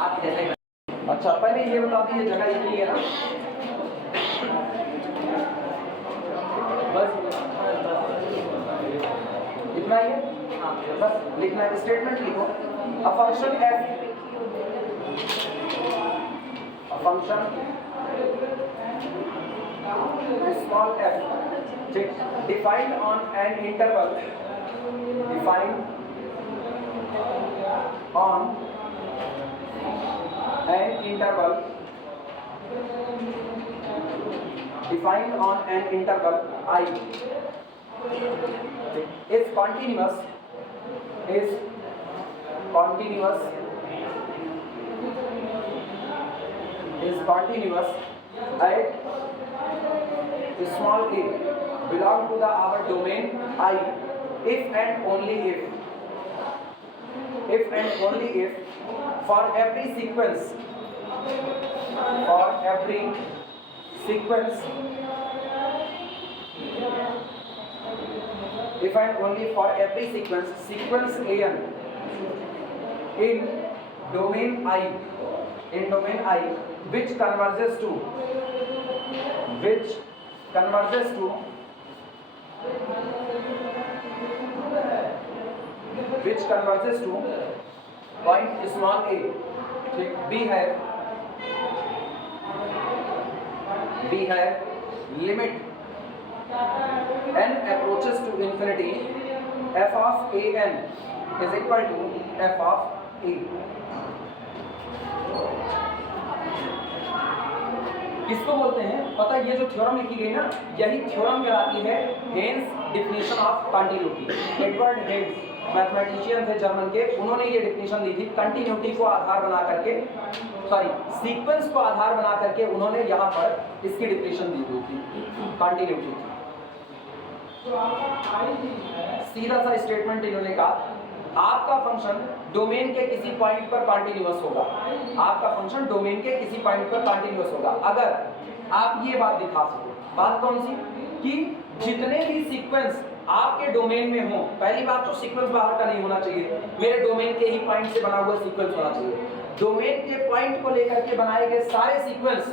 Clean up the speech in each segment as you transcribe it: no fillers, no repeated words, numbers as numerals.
अच्छा पहले ये बता दीजिए जगह इतनी है ना, बस इतना ही है। बस लिखना है, स्टेटमेंट लिखो। अ function f, a function small f, defined on an interval, defined on an interval, defined on an interval I, is continuous, is continuous, is continuous at small a, belong to the our domain I, if and only if for every sequence, if and only for every sequence an in domain I, which converges to point small a, b have limit n approaches to infinity, f of a n is equal to f of a। किसको बोलते हैं पता है? ये जो theorem लिखी गई ना, यही थ्योरम कहलाती है Heine's definition of continuity. Edward Heine mathematician थे जर्मन के, उन्होंने ये डेफिनेशन दी थी कंटिन्यूटी को आधार बना करके, सीक्वेंस को आधार बना करके उन्होंने यहाँ पर इसकी डेफिनेशन दी हुई थी कंटिन्यूटी। सीधा सा स्टेटमेंट इन्होंने कहा, आपका फंक्शन डोमेन के किसी पॉइंट पर कंटिन्यूअस होगा, आपका फंक्शन डोमेन के किसी पॉइंट पर कंटिन्यूअस होगा अगर आप ये बात दिखा सको। बात कौन सी? कि जितने भी सीक्वेंस आपके डोमेन में हो, पहली बात तो सीक्वेंस बाहर का नहीं होना चाहिए, मेरे डोमेन के ही पॉइंट से बना हुआ सीक्वेंस होना चाहिए। डोमेन के पॉइंट को लेकर के बनाए गए सारे सीक्वेंस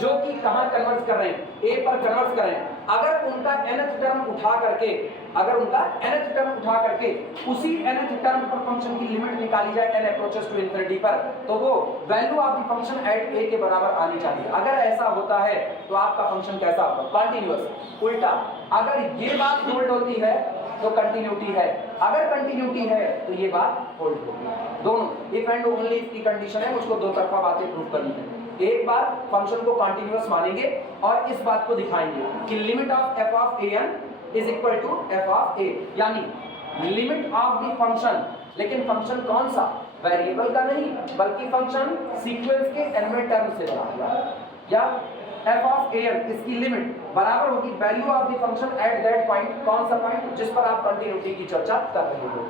जो कि कहां कन्वर्ज कर रहे हैं, ए पर कन्वर्ज कर रहे हैं, अगर उनका nth टर्म उठा करके उसी nth टर्म पर फंक्शन की लिमिट निकाली जाए n अप्रोचेस टू इंफिनिटी पर, तो वो value of the function at a के बराबर आनी चाहिए। अगर ऐसा होता है तो आपका फंक्शन कैसा होगा? कंटिन्यूअस। उल्टा अगर ये बात होल्ड होती है तो कंटिन्यूटी है, अगर कंटिन्यूटी है तो ये बात होल्ड होगी। दोनों इफ एंड ओनली इफ की कंडीशन है, मुझको दो तरफा बातें प्रूव करनी है। एक बार फंक्शन को कंटिन्यूअस मानेंगे और इस बात को दिखाएंगे कि limit of f of an is equal to f of a, यानी लिमिट ऑफ द फंक्शन, लेकिन फंक्शन कौन सा? वेरिएबल का नहीं, बल्कि फंक्शन सीक्वेंस के nवें टर्म से बना हुआ है, या f ऑफ an इसकी लिमिट बराबर होगी value of the function at that point. कौन सा पॉइंट? जिस पर आप कंटिन्यूटी की चर्चा कर रहे हो।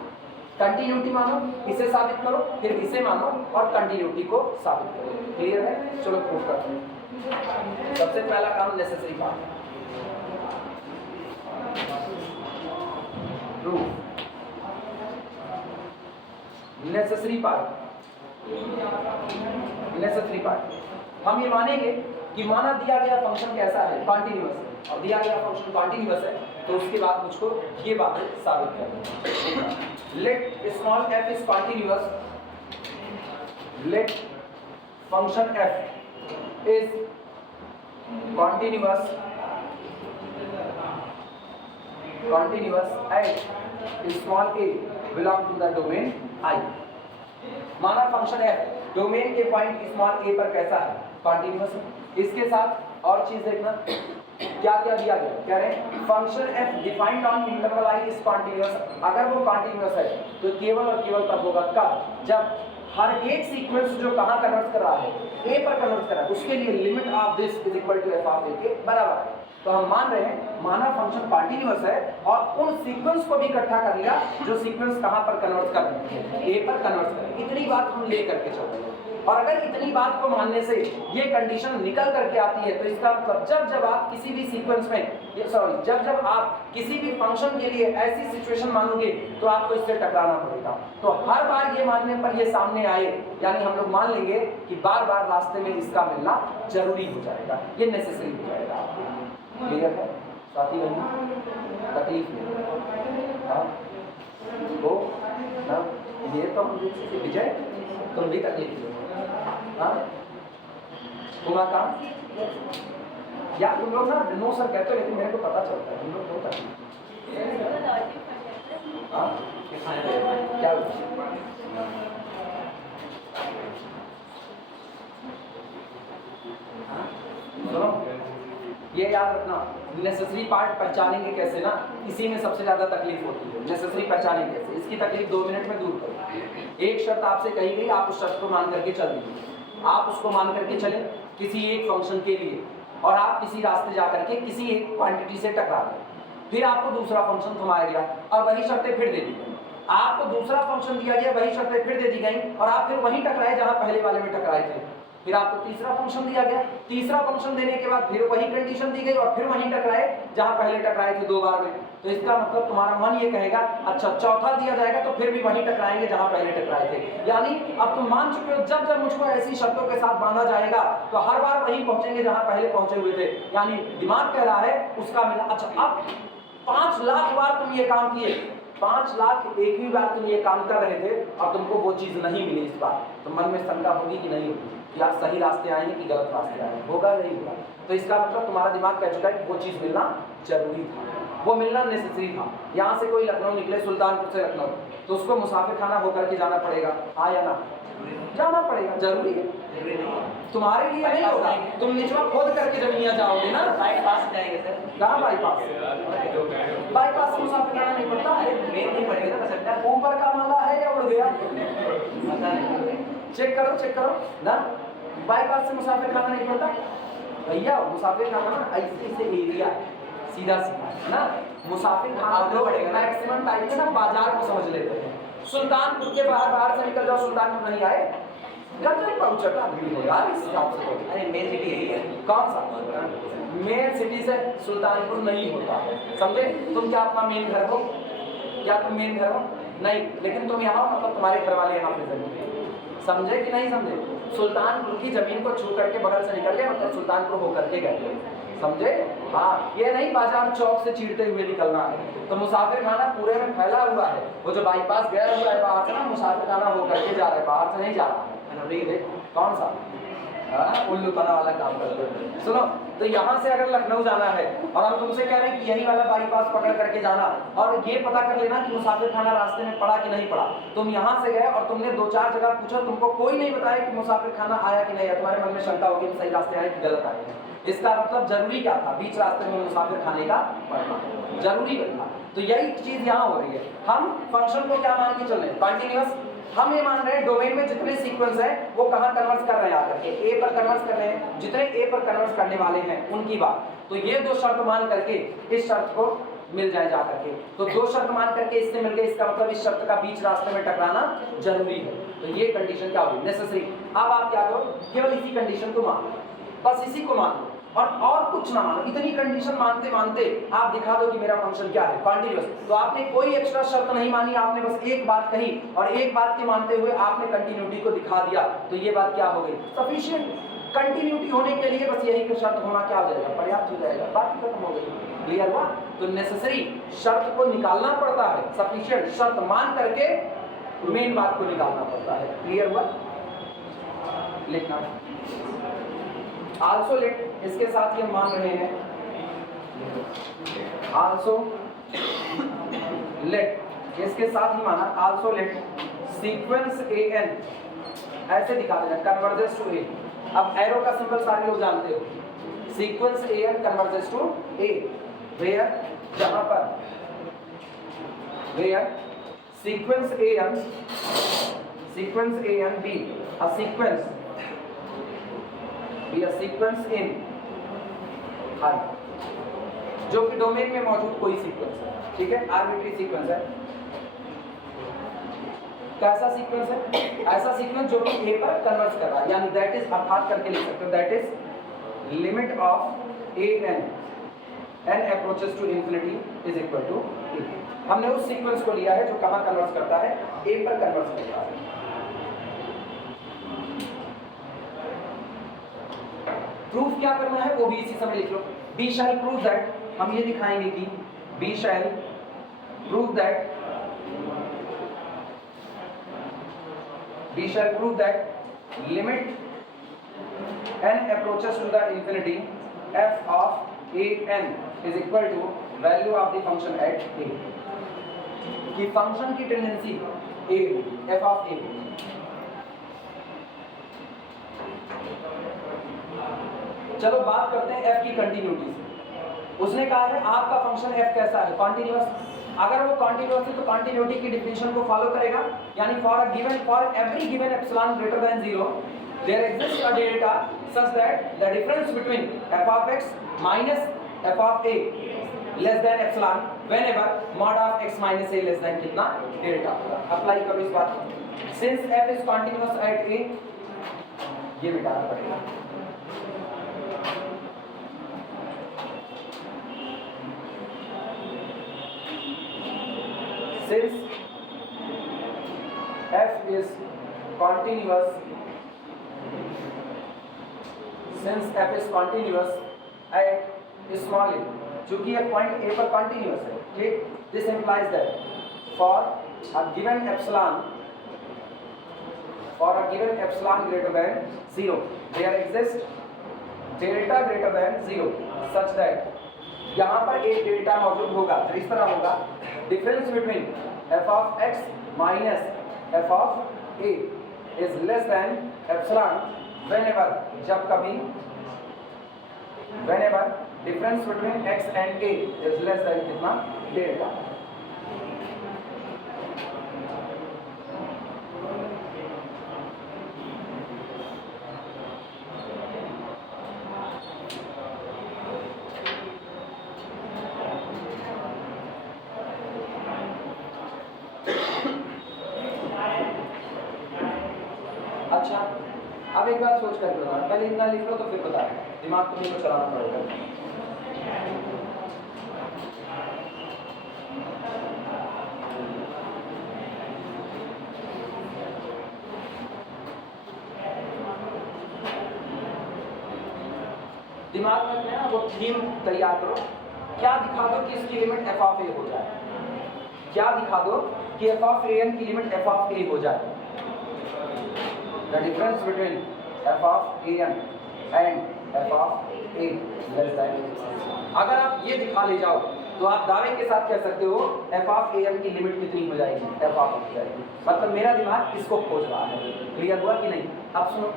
कंटिन्यूटी मानो, इसे साबित करो, फिर इसे मानो और कंटिन्यूटी को साबित करो। क्लियर है? चलो प्रूव करते हैं। सबसे पहला काम necessary part, proof necessary part. हम ये मानेंगे कि माना दिया गया फंक्शन कैसा है? कंटिन्यूअस है, और दिया गया फंक्शन कंटिन्यूअस है, तो उसके बाद मुझको ये बातें साबित करनी है। Let small f is continuous, let function f is continuous at small a belong to the domain I। माना फंक्शन f डोमेन के पॉइंट स्मॉल a पर कैसा है? कंटिन्यूअस है। इसके साथ और चीज देखना, क्या क्या दिया गया? कह रहे हैं function f defined on interval i is continuous. अगर वो कंटिन्यूअस है तो केवल और केवल तब होगा कब? जब हर एक सीक्वेंस जो कहां कन्वर्ट कर रहा है? a पर कन्वर्ट कर रहा है, उसके लिए limit of this is equal to f of a के बराबर है। तो हम मान रहे हैं माना फंक्शन कंटीन्यूअस है और उन सीक्वेंस को भी इकट्ठा कर लिया जो सीक्वेंस कहां पर कन्वर्ट कर रहे हैं, ए पर कन्वर्ट कर रहे हैं। इतनी बात हम ले करके चल रहे हैं। और अगर इतनी बात को मानने से ये कंडीशन निकल करके आती है तो इसका मतलब जब आप किसी भी सीक्वेंस में जब आप किसी भी फंक्शन के लिए ऐसी सिचुएशन मानोगे तो आपको इससे टकराना पड़ेगा। तो हर बार ये मानने पर ये सामने आए, यानी हम लोग मान लेंगे कि बार बार रास्ते में इसका मिलना जरूरी हो जाएगा, ये नेसेसरी हो जाएगा। क्लियर है साथी बहन? तकलीफ नहीं हाँ तो ना ये तो हम विजय तुम भी तकलीफ हाँ तुम्हारा काम या तुम लोग ना नो सर कहते हो लेकिन मेरे को पता चलता है तुम लोग बहुत हाँ क्या सुनो ये याद रखना, नेसेसरी पार्ट पहचानेंगे कैसे ना, इसी में सबसे ज्यादा तकलीफ होती है। नेसेसरी पहचानेंगे कैसे, इसकी तकलीफ 2 मिनट में दूर करो। एक शर्त आपसे कही गई, आप उस शर्त को मान करके चल दीजिए। आप उसको मान करके चले किसी एक फंक्शन के लिए और आप किसी रास्ते जा करके किसी एक क्वांटिटी से टकरा गए, फिर आपको दूसरा फंक्शन थमाया गया और वही शर्तें फिर दे दी गई। आपको दूसरा फंक्शन दिया गया, वही शर्तें फिर दे दी गई और आप फिर वहीं टकराए जहां पहले वाले में टकराए थे। फिर आपको तीसरा फंक्शन दिया गया, तीसरा फंक्शन देने के बाद फिर वही कंडीशन दी गई और फिर वहीं टकराए जहां पहले टकराए थे 2 बार में। तो इसका मतलब तुम्हारा मन ये कहेगा अच्छा चौथा दिया जाएगा तो फिर भी वहीं टकराएंगे जहां पहले टकराए थे। यानी अब तुम मान चुके हो जब जब मुझको ऐसी शर्तों के साथ बांधा जाएगा तो हर बार वहीं पहुंचेंगे जहां पहले पहुंचे हुए थे। यानी दिमाग कह रहा है उसका मिला। अच्छा अब 5 लाख बार तुम ये काम किए, 5 लाख एक ही बार तुम ये काम कर रहे थे और तुमको वो चीज नहीं मिली, इस बार तो मन में शंका होगी कि नहीं होगी कि आप सही रास्ते आए हैं कि गलत रास्ते आए हैं, होगा नहीं होगा। तो इसका मतलब तुम्हारा दिमाग कह चुका है कि वो चीज़ मिलना जरूरी था, वो मिलना नेसेसरी था। यहाँ से कोई लखनऊ निकले, सुल्तानपुर से लखनऊ, तो उसको मुसाफिर खाना होकर के जाना पड़ेगा, हाँ या ना? जाना पड़ेगा, जरूरी है। तुम्हारे लिए नहीं होगा, तुम निचवा खोद करके जब यहाँ जाओगे ना, बाईपास जाएंगे सर। कहाँ बाईपास? बाईपास से मुसाफिर खाना नहीं पड़ता, नहीं पड़ेगा। ऊपर का माला है या उड़ गया? चेक करो ना, बाईपास से मुसाफिर खाना नहीं पड़ता भैया। मुसाफिर खाना ना ऐसे एरिया सीधा ना, मुसाफिर खाना मैक्सिमम टाइम से ना बाजार को समझ लेते हैं। सुल्तानपुर के बाहर से निकल जाओ, सुल्तानपुर नहीं आए पहुंचा यार इस हिसाब से। अरे मेन सिटी यही है, कौन सा मेन सिटी से सुल्तानपुर नहीं होता, समझे? तुम क्या अपना मेन घर हो? क्या तुम मेन घर हो? नहीं, लेकिन तुम यहाँ मतलब तुम्हारे घर वाले यहाँ पे, समझे कि नहीं समझे? सुल्तानपुर की जमीन को छू करके बगल से निकल गए मतलब सुल्तानपुर होकर के गए, समझे? हाँ, ये नहीं बाजार चौक से चीरते हुए निकलना है। तो मुसाफिर खाना पूरे में फैला हुआ है, वो जो बाईपास गया हुआ है बाहर से ना, मुसाफिर खाना होकर के जा रहा है, बाहर से नहीं जा रहा है। कौन सा उल्लू पना वाला काम करते हो? सुनो, तो यहाँ से अगर लखनऊ जाना है और हम तुमसे कह रहे हैं कि यही वाला बाईपास पकड़ करके जाना और ये पता कर लेना कि मुसाफिर खाना रास्ते में पड़ा कि नहीं पड़ा। तुम यहाँ से गए और तुमने 2-4 जगह पूछा, तुमको कोई नहीं बताया कि मुसाफिर खाना आया कि नहीं आया, तुम्हारे मन में शंका होगी कि सही रास्ते आए कि गलत आए। इसका मतलब जरूरी क्या था? बीच रास्ते में मुसाफिर खाने का पड़ना जरूरी था। तो यही चीज यहाँ हो रही है। हम फंक्शन को क्या मान के चल रहे हैं? कंटिन्यूअस। हम ये मान रहे हैं डोमेन में जितने सीक्वेंस हैं वो कहाँ कन्वर्ट कर रहे हैं, आकर के ए पर कन्वर्ट कर रहे हैं, जितने ए पर कन्वर्ट करने वाले हैं उनकी बात। तो ये 2 शर्त मान करके इस शर्त को मिल जाए जा करके, तो 2 शर्त मान करके इससे मिल गए, इसका मतलब इस शर्त का बीच रास्ते में टकराना जरूरी है। तो ये कंडीशन क्या होगी? नेसेसरी। अब आप क्या करो, केवल इसी कंडीशन को मानो, बस इसी को मानो और कुछ ना मानो। इतनी कंडीशन मानते मानते आप दिखा दो कि मेरा फंक्शन क्या है, कंटीन्यूअस। तो आपने कोई एक्स्ट्रा शर्त नहीं मानी, आपने बस एक बात कही और एक बात के मानते हुए आपने कंटिन्यूटी को दिखा दिया। तो ये बात क्या हो गई? सफिशिएंट। कंटिन्यूटी होने के लिए बस यही शर्त होना क्या हो जाएगा? पर्याप्त हो जाएगा, बात खत्म हो गई। क्लियर हुआ? तो नेसेसरी शर्त को निकालना पड़ता है, सफिशिएंट शर्त मान करके मेन बात को निकालना पड़ता है। क्लियर हुआ? लिखना आल्सो लेट, इसके साथ ये मान रहे हैं आल्सो लेट, इसके साथ ही माना also late sequence a N, ऐसे दिखा देना कन्वर्जेस टू ए। अब एरो का सिंबल सारे लोग जानते हो, sequence a n converges to a, where जहां पर where sequence a n be a sequence be a sequence in I जो कि डोमेन में मौजूद कोई सीक्वेंस है, ठीक है, आर्बिट्री सीक्वेंस है। कैसा सीक्वेंस है? ऐसा सीक्वेंस जो कि ए पर कन्वर्ज कर रहा है, यानी दैट इज, अर्थात करके लिख सकते हो, that is limit of a n approaches to infinity is equal to a. हमने उस सीक्वेंस को लिया है जो कहां कन्वर्ज करता है? ए पर कन्वर्ज करता है। प्रूफ क्या करना है वो भी इसी समय लिख लो। बी शैल प्रूव दैट, हम ये दिखाएंगे कि we shall prove that, we shall prove that limit n approaches to the infinity f of a n is equal to value of the function at a, कि function की tendency a f of a। चलो बात करते हैं f की continuity से। उसने कहा है आपका फंक्शन f कैसा है? कॉन्टिन्यूअस। अगर वो कॉन्टिन्यूअस है तो कॉन्टिन्यूटी की डिफिनेशन को फॉलो करेगा, यानी for every given epsilon greater than 0 there exists a delta such that the difference between f of x minus f of a less than epsilon whenever mod of x minus a less than कितना? Delta. Apply करो इस बात को। Since f is continuous at a, ये मिटाना पड़ेगा। Since f is continuous, since f is continuous at small a, चूंकि ये पॉइंट a पर continuous है, ठीक, this implies that for a given epsilon greater than 0 there exists delta greater than 0 such that यहाँ पर एक डेल्टा मौजूद होगा, तो इस तरह होगा difference between f of x minus f of a is less than epsilon whenever, जब कभी, whenever difference between x and a is less than कितना? डेल्टा। अच्छा, अब एक बात सोच कर बताना, पहले इतना लिख लो तो फिर बता, दिमाग तो नहीं चलाना पड़ेगा। दिमाग में ना वो थीम तैयार करो, क्या दिखा दो कि इसकी लिमिट f of a हो जाए, क्या दिखा दो कि f of a n की लिमिट f of a हो जाए। The difference between f of a n and f of a less than, अगर आप ये दिखा ले जाओ तो आप दावे के साथ कह सकते हो f of a n की लिमिट कितनी हो जाएगी? f of a हो जाएगी। मतलब मेरा दिमाग इसको खोज रहा है। क्लियर हुआ कि नहीं? अब सुनो,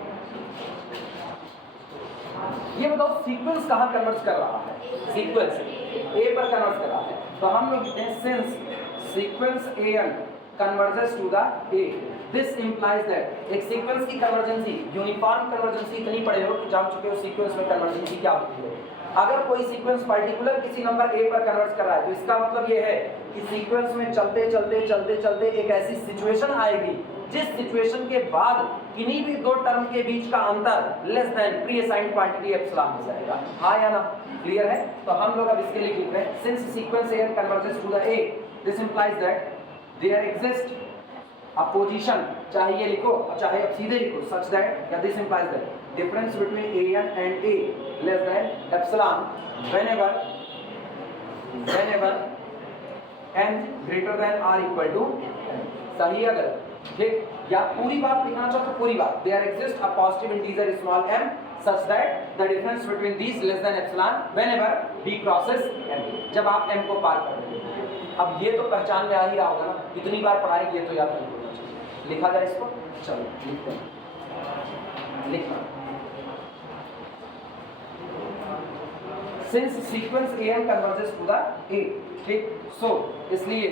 ये बताओ सीक्वेंस कहाँ कन्वर्ट कर रहा है? सीक्वेंस a पर कन्वर्ट कर रहा है, तो हम लोग कहते हैं since sequence an converges to the a, this implies that एक सीक्वेंस की कन्वर्जेंसी, यूनिफॉर्म कन्वर्जेंसी इतनी पढ़े हो कि जान चुके हो सीक्वेंस में कन्वर्जेंसी क्या होती है। अगर कोई सीक्वेंस पर्टिकुलर किसी नंबर a पर कन्वर्ट कर रहा है तो इसका मतलब ये है कि सीक्वेंस में चलते चलते एक ऐसी सिचुएशन आएगी जिस सिचुएशन के बाद किन्हीं भी दो टर्म के बीच का अंतर less than pre assigned quantity epsilon हो जाएगा। हाँ या ना? क्लियर है? तो हम लोग अब इसके लिए लिख रहे हैं since sequence a converges to the a, this implies that there exist a position, चाहे ये लिखो चाहे अब सीधे लिखो, सच दैट या this implies that difference between a and a less than epsilon whenever n greater than or equal to n। सही है गलत? ठीक, या पूरी बात लिखना चाहो तो पूरी बात, there exist a positive integer small m such that the difference between these less than epsilon whenever b crosses m, जब आप m को पार कर देंगे। अब ये तो पहचान में आ ही रहा होगा ना, इतनी बार पढ़ाएंगे ये तो याद नहीं होना चाहिए। लिखा जाए इसको, चलो लिखते हैं, लिखना since sequence an converges to the a, ठीक, so इसलिए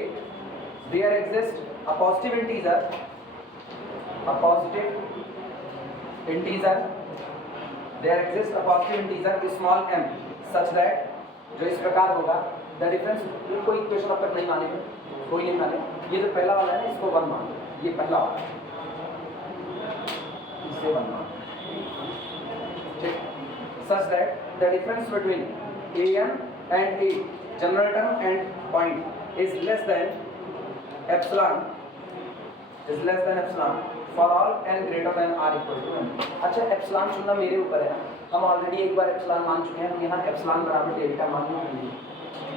there exists a positive integer there exists a positive integer small m such that जो इस प्रकार होगा द डिफरेंस, कोई इक्वेशन अब तक नहीं माने, कोई नहीं माने, ये जो पहला वाला है ना इसको 1 मान लो, ये पहला वाला इसे 1 मान, ठीक, such that the difference between an and a general term and point is less than epsilon for all n greater than or equal to n। अच्छा एप्सिलॉन चुनना मेरे ऊपर है, हम ऑलरेडी एक बार एप्सिलॉन मान चुके हैं, हम यहाँ एप्सिलॉन बराबर डेल्टा मान लेंगे,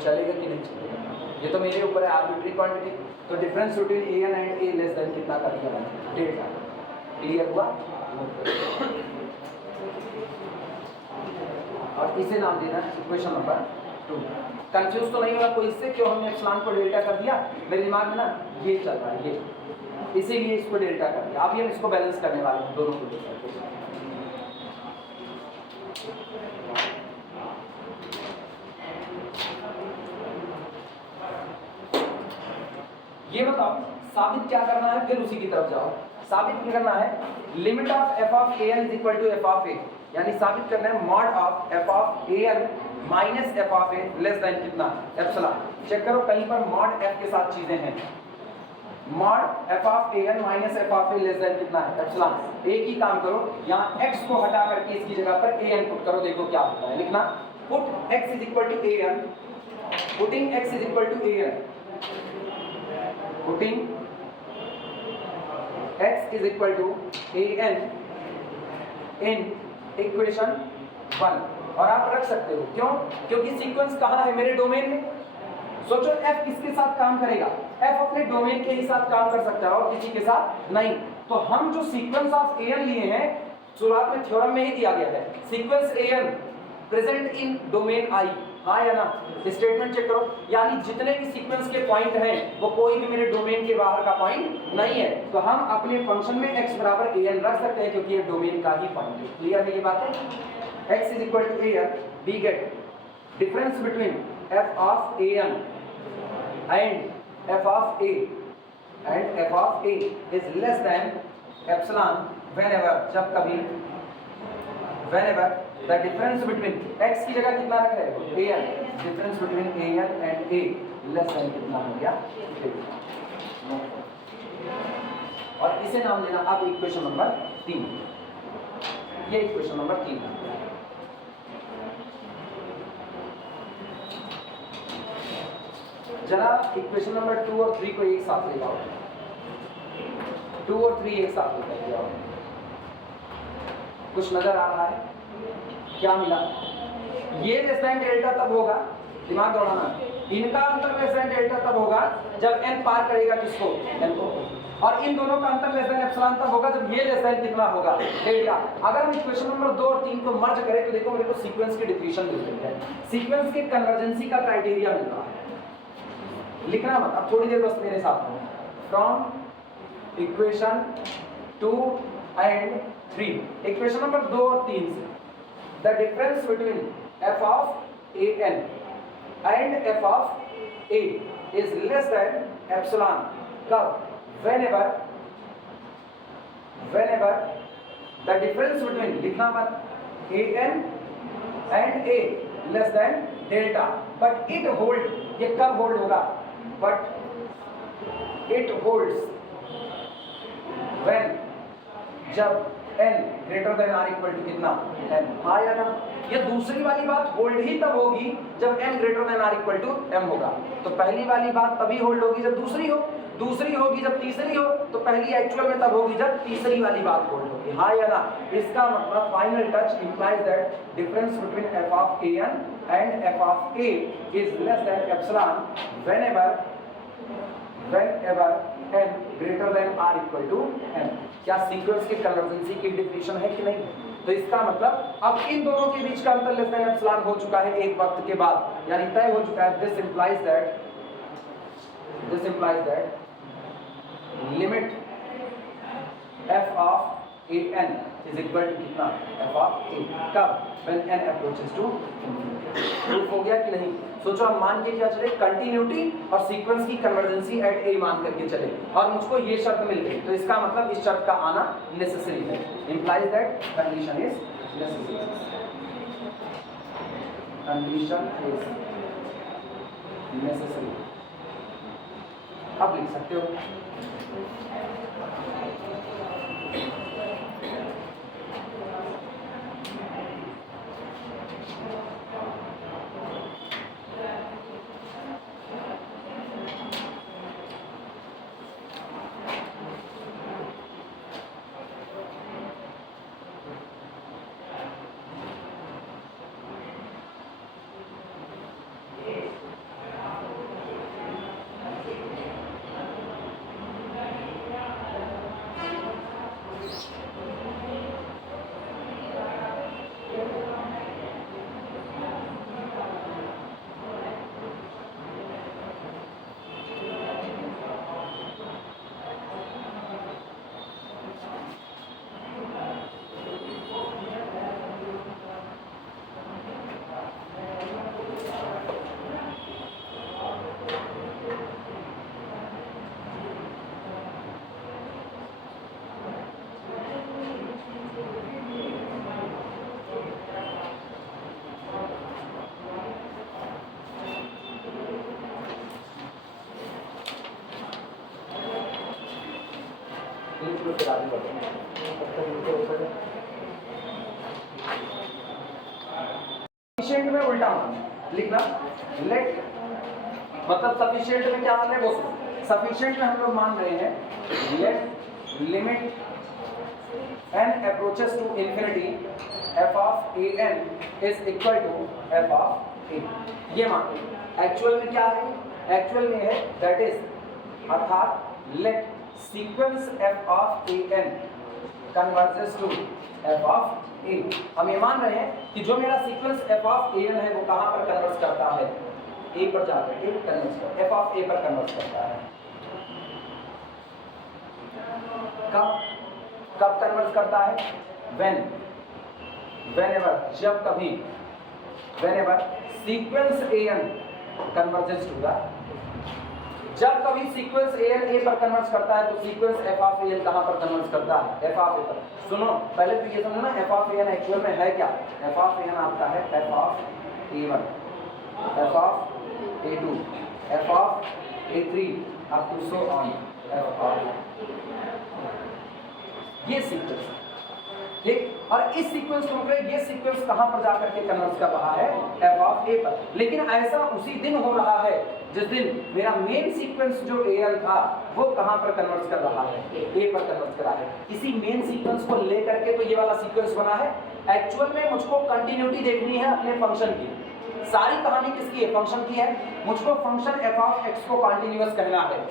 चलेगा कि नहीं चलेगा, ये तो मेरे ऊपर है, आर्बिट्री क्वांटिटी। तो difference between an and a less than कितना कर दिया मैंने, डेल्टा। क्लियर हुआ? और इसे नाम देना इक्वेशन नंबर 2। कंफ्यूज तो नहीं हुआ कोई इससे, क्यों हमने एप्सिलॉन को डेल्टा कर दिया, मेरे दिमाग में ना ये चल रहा है, ये इसीलिए इसको डेल्टा कर दिया। अभी हम इसको बैलेंस करने वाले हैं दोनों को लेकर। ये बताओ साबित क्या करना है, फिर उसी की तरफ जाओ। साबित क्या करना है, limit of f of an is equal to f of a, यानी साबित करना है mod of f of an minus f of a less than कितना, एप्सिलॉन। चेक करो कहीं पर मॉड f के साथ चीजें हैं, mod f of an minus f of a less than कितना है, एप्सिलॉन। एक ही काम करो, यहाँ x को हटा करके इसकी जगह पर an पुट करो, देखो क्या होता है। लिखना put x is equal to an, putting x is equal to an, putting x is equal to an in equation 1। और आप रख सकते हो, क्यों? क्योंकि सीक्वेंस कहाँ है, मेरे डोमेन में। सोचो f किसके साथ काम करेगा, f अपने डोमेन के ही साथ काम कर सकता है और किसी के साथ नहीं। तो हम जो सीक्वेंस ऑफ an लिए हैं, शुरुआत में थ्योरम में ही दिया गया है, sequence an present in domain I, हाँ या ना? स्टेटमेंट चेक करो, यानी जितने भी सीक्वेंस के पॉइंट हैं वो कोई भी मेरे डोमेन के बाहर का पॉइंट नहीं है। तो हम अपने फंक्शन में x बराबर an रख सकते हैं, क्योंकि ये डोमेन का ही पॉइंट है। क्लियर है ये बातें? x is equal to an, we get difference between f of an and f of a and f of a is less than epsilon whenever, जब कभी, whenever the difference between x की जगह कितना रख रहे हो, an, difference between an and a less than कितना हो गया, और इसे नाम देना अब इक्वेशन नंबर 3। ये इक्वेशन नंबर 3 है। जरा इक्वेशन नंबर 2 और 3 को एक साथ ले जाओ, 2 और 3 एक साथ लेकर जाओ। कुछ नजर आ रहा है, क्या मिला? ये लेस देन डेल्टा तब होगा, दिमाग दौड़ाना, इनका अंतर लेस देन डेल्टा तब होगा जब n पार करेगा किसको, n को, और इन दोनों का अंतर लेस देन एप्सिलॉन तब होगा जब ये लेस देन कितना होगा, डेल्टा। अगर हम इक्वेशन नंबर 2 और 3 को मर्ज करें तो देखो मेरे को सीक्वेंस की डिफिनेशन मिल रही है, सीक्वेंस के कन्वर्जेंसी का क्राइटेरिया मिल रहा है। लिखना मत, अब थोड़ी देर बस मेरे साथ हो। From equation 2 and 3, equation number 2 और 3 से the difference between f of an and f of a is less than epsilon, कब? whenever the difference between, लिखना मत, an and a less than delta, but it hold, ये कब hold होगा, but it holds when, जब n greater than or equal to कितना, m, हाँ या ना? ये दूसरी वाली बात होल्ड ही तब होगी जब n greater than or equal to m होगा। तो पहली वाली बात तभी होल्ड होगी जब दूसरी हो, दूसरी होगी जब तीसरी हो, तो पहली एक्चुअल में तब होगी जब तीसरी वाली बात होल्ड होगी, हाँ या ना? इसका मतलब final touch implies that difference between f of an and f of a is less than epsilon whenever n greater than or equal to m। क्या सीक्वेंस के कन्वर्जेंसी की डिफिनेशन है कि नहीं? तो इसका मतलब अब इन दोनों के बीच का अंतर लेस देन एप्सिलॉन हो चुका है एक वक्त के बाद, यानी तय हो चुका है। This implies that limit f of an is equal to कितना, f ऑफ a, कब? when n approaches to infinity। Proof हो गया कि नहीं? सोचो हम मान के क्या चले, कंटिन्यूटी और सीक्वेंस की कन्वर्जेंसी एट a मान करके चले, और मुझको ये शर्त मिल गई, तो इसका मतलब इस शर्त का आना नेसेसरी है। Implies that condition is necessary. Condition is necessary. अब लिख सकते हो सफिशिएंट में उल्टा लिखना। लेट मतलब सफिशिएंट में क्या मान रहे हैं वो, सफिशिएंट में हम लोग मान रहे हैं let limit n approaches to infinity f of a n is equal to f of a, ये मान रहे हैं। एक्चुअल में क्या है, एक्चुअल में है दैट इज अर्थात let sequence f of a n converges to f of a। हम ये मान रहे हैं कि जो मेरा sequence f of a n है वो कहाँ पर कन्वर्ज करता है, a पर जाकर के कन्वर्ज करता है, f of a पर कन्वर्ज करता है। कब कन्वर्ज करता है, whenever जब कभी, whenever sequence an converges to the, जब कभी सीक्वेंस an a पर कन्वर्ज करता है तो सीक्वेंस f of an कहां पर कन्वर्ज करता है, f of a पर। सुनो पहले तो ये समझो ना f of an एक्चुअल में है क्या, f of an आपका है f of a1, f of a2, f of a3 up to so on, f of ये सीक्वेंस ठीक। और इस सीक्वेंस को ये सीक्वेंस कहां पर जाकर के कन्वर्ज कर रहा है, f of a पर। लेकिन ऐसा उसी दिन हो रहा है जिस दिन मेरा मेन सीक्वेंस जो an था वो कहां पर कन्वर्ज कर रहा है, a पर कन्वर्ज कर रहा है। इसी मेन सीक्वेंस को लेकर के तो ये वाला सीक्वेंस बना है। एक्चुअल में मुझको कंटिन्यूटी देखनी है अपने फंक्शन की, सारी कहानी किसकी है, फंक्शन की है। मुझको फंक्शन f of x को कंटीन्यूअस कहना है,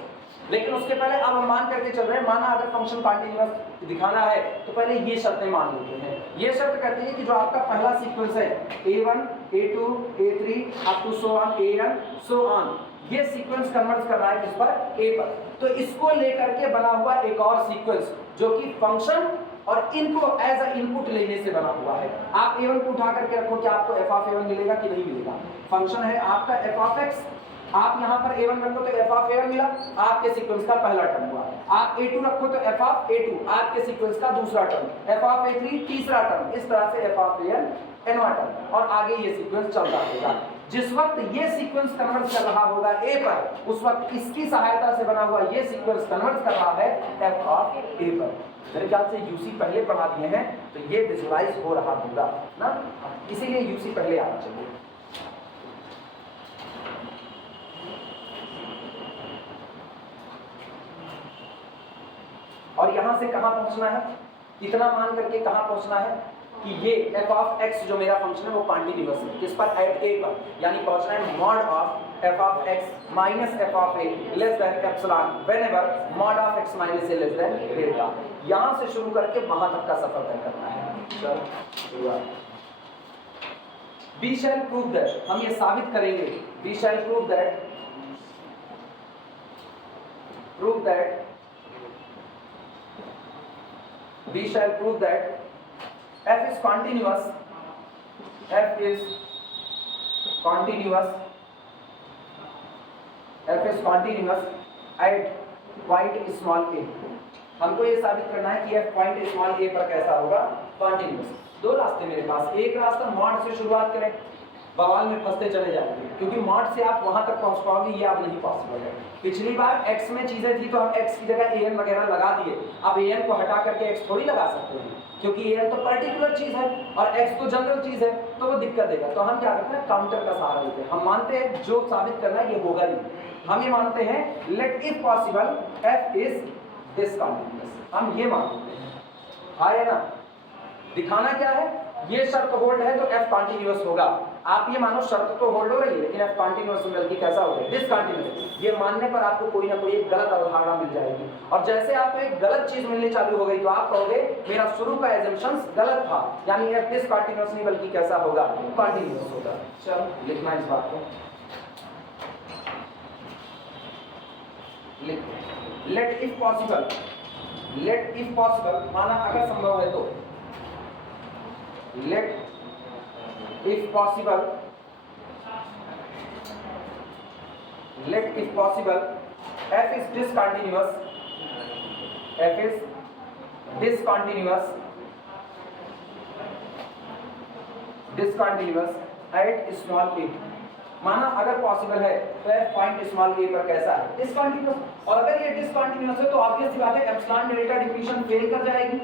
लेकिन उसके पहले अब हम मान करके चल रहे हैं, माना अगर फंक्शन कंटीन्यूअस दिखाना है तो पहले ये शर्तें मान लेते हैं। ये शर्त कहती है कि जो आपका पहला सीक्वेंस है a1 a2 a3 up to so on an so on, ये सीक्वेंस कन्वर्ज कर रहा है किस पर, a पर। तो इसको लेकर के बना हुआ एक और सीक्वेंस जो कि फंक्शन और इनको एज अ इनपुट लेने से बना हुआ है। आप a1 को उठा करके रखो, क्या आपको f of a1 मिलेगा कि नहीं मिलेगा। फंक्शन है आपका f of x, आप यहाँ पर a1 रखो तो f of a1 मिला, आपके सीक्वेंस का पहला टर्म हुआ। आप a2 रखो तो f of a2 आपके सीक्वेंस का दूसरा टर्म, f of a3 तीसरा टर्म, इस तरह से f of an nवां टर्म, और आगे ये सीक्वेंस चलता रहेगा। जिस वक्त ये सीक्वेंस कन्वर्ज कर रहा होगा a पर, उस वक्त इसकी सहायता से बना हुआ ये सीक्वेंस कन्वर्ज कर रहा है f of a पर। मेरे ख्याल से यूसी पहले पढ़ा दिए हैं तो ये विजुलाइज हो रहा होगा ना, इसीलिए यूसी पहले आना चाहिए। और यहां से कहां पहुंचना है, इतना मान करके कहां पहुंचना है कि ये f of x जो मेरा फंक्शन है वो कंटीन्यूअस है किस पर, एट a पर, यानी पहुंचना है mod of f of x minus f of a less than epsilon whenever mod of x minus a less than delta. यहां से शुरू करके वहां तक का सफर तय करना है। we shall prove that, हम ये साबित करेंगे, we shall prove that we shall prove that f is continuous, f is continuous at point small a। हमको ये साबित करना है कि f पॉइंट स्मॉल a पर कैसा होगा, कंटीन्यूअस। दो रास्ते मेरे पास, एक रास्ता मॉड से शुरुआत करें, बवाल में फंसते चले जाएंगे, क्योंकि मॉड से आप वहां तक पहुंच पाओगे ये अब नहीं पॉसिबल है। पिछली बार x में चीजें थी तो हम x की जगह an वगैरह लगा दिए, अब an को हटा करके x थोड़ी लगा सकते हैं, क्योंकि an तो पर्टिकुलर चीज है और x तो जनरल चीज है, तो वो दिक्कत देगा। तो हम क्या करते हैं, काउंटर का सहारा लेते हैं। हम मानते हैं जो साबित करना है ये होगा नहीं, हम ये मानते हैं let if possible f is discontinuous, हम ये मानते हैं। हाँ या ना, दिखाना क्या है, ये शर्त होल्ड है तो f कॉन्टिन्यूअस होगा। आप ये मानो शर्त तो होल्ड हो रही है लेकिन f कॉन्टिन्यूअस बल्कि कैसा होगा, डिसकंटीन्यूअस। ये मानने पर आपको कोई ना कोई एक गलत अवधारणा मिल जाएगी, और जैसे आपको एक गलत चीज मिलनी चालू हो गई तो आप कहोगे मेरा शुरू का एजम्पशंस गलत था, यानी f डिसकंटीन्यूअस नहीं बल्कि कैसा होगा, कॉन्टिन्यूअस होगा। चलो लिखना इस बात को, let if possible, let if possible माना अगर संभव है तो, let if possible, let if possible f is discontinuous, f is discontinuous, discontinuous at small a। माना अगर पॉसिबल है तो f पॉइंट स्मॉल a पर कैसा है, डिसकंटिन्यूअस। और अगर ये डिसकंटिन्यूअस है तो ऑब्वियस सी बात है एप्सिलॉन डेल्टा डिफिनेशन फेल कर जाएगी,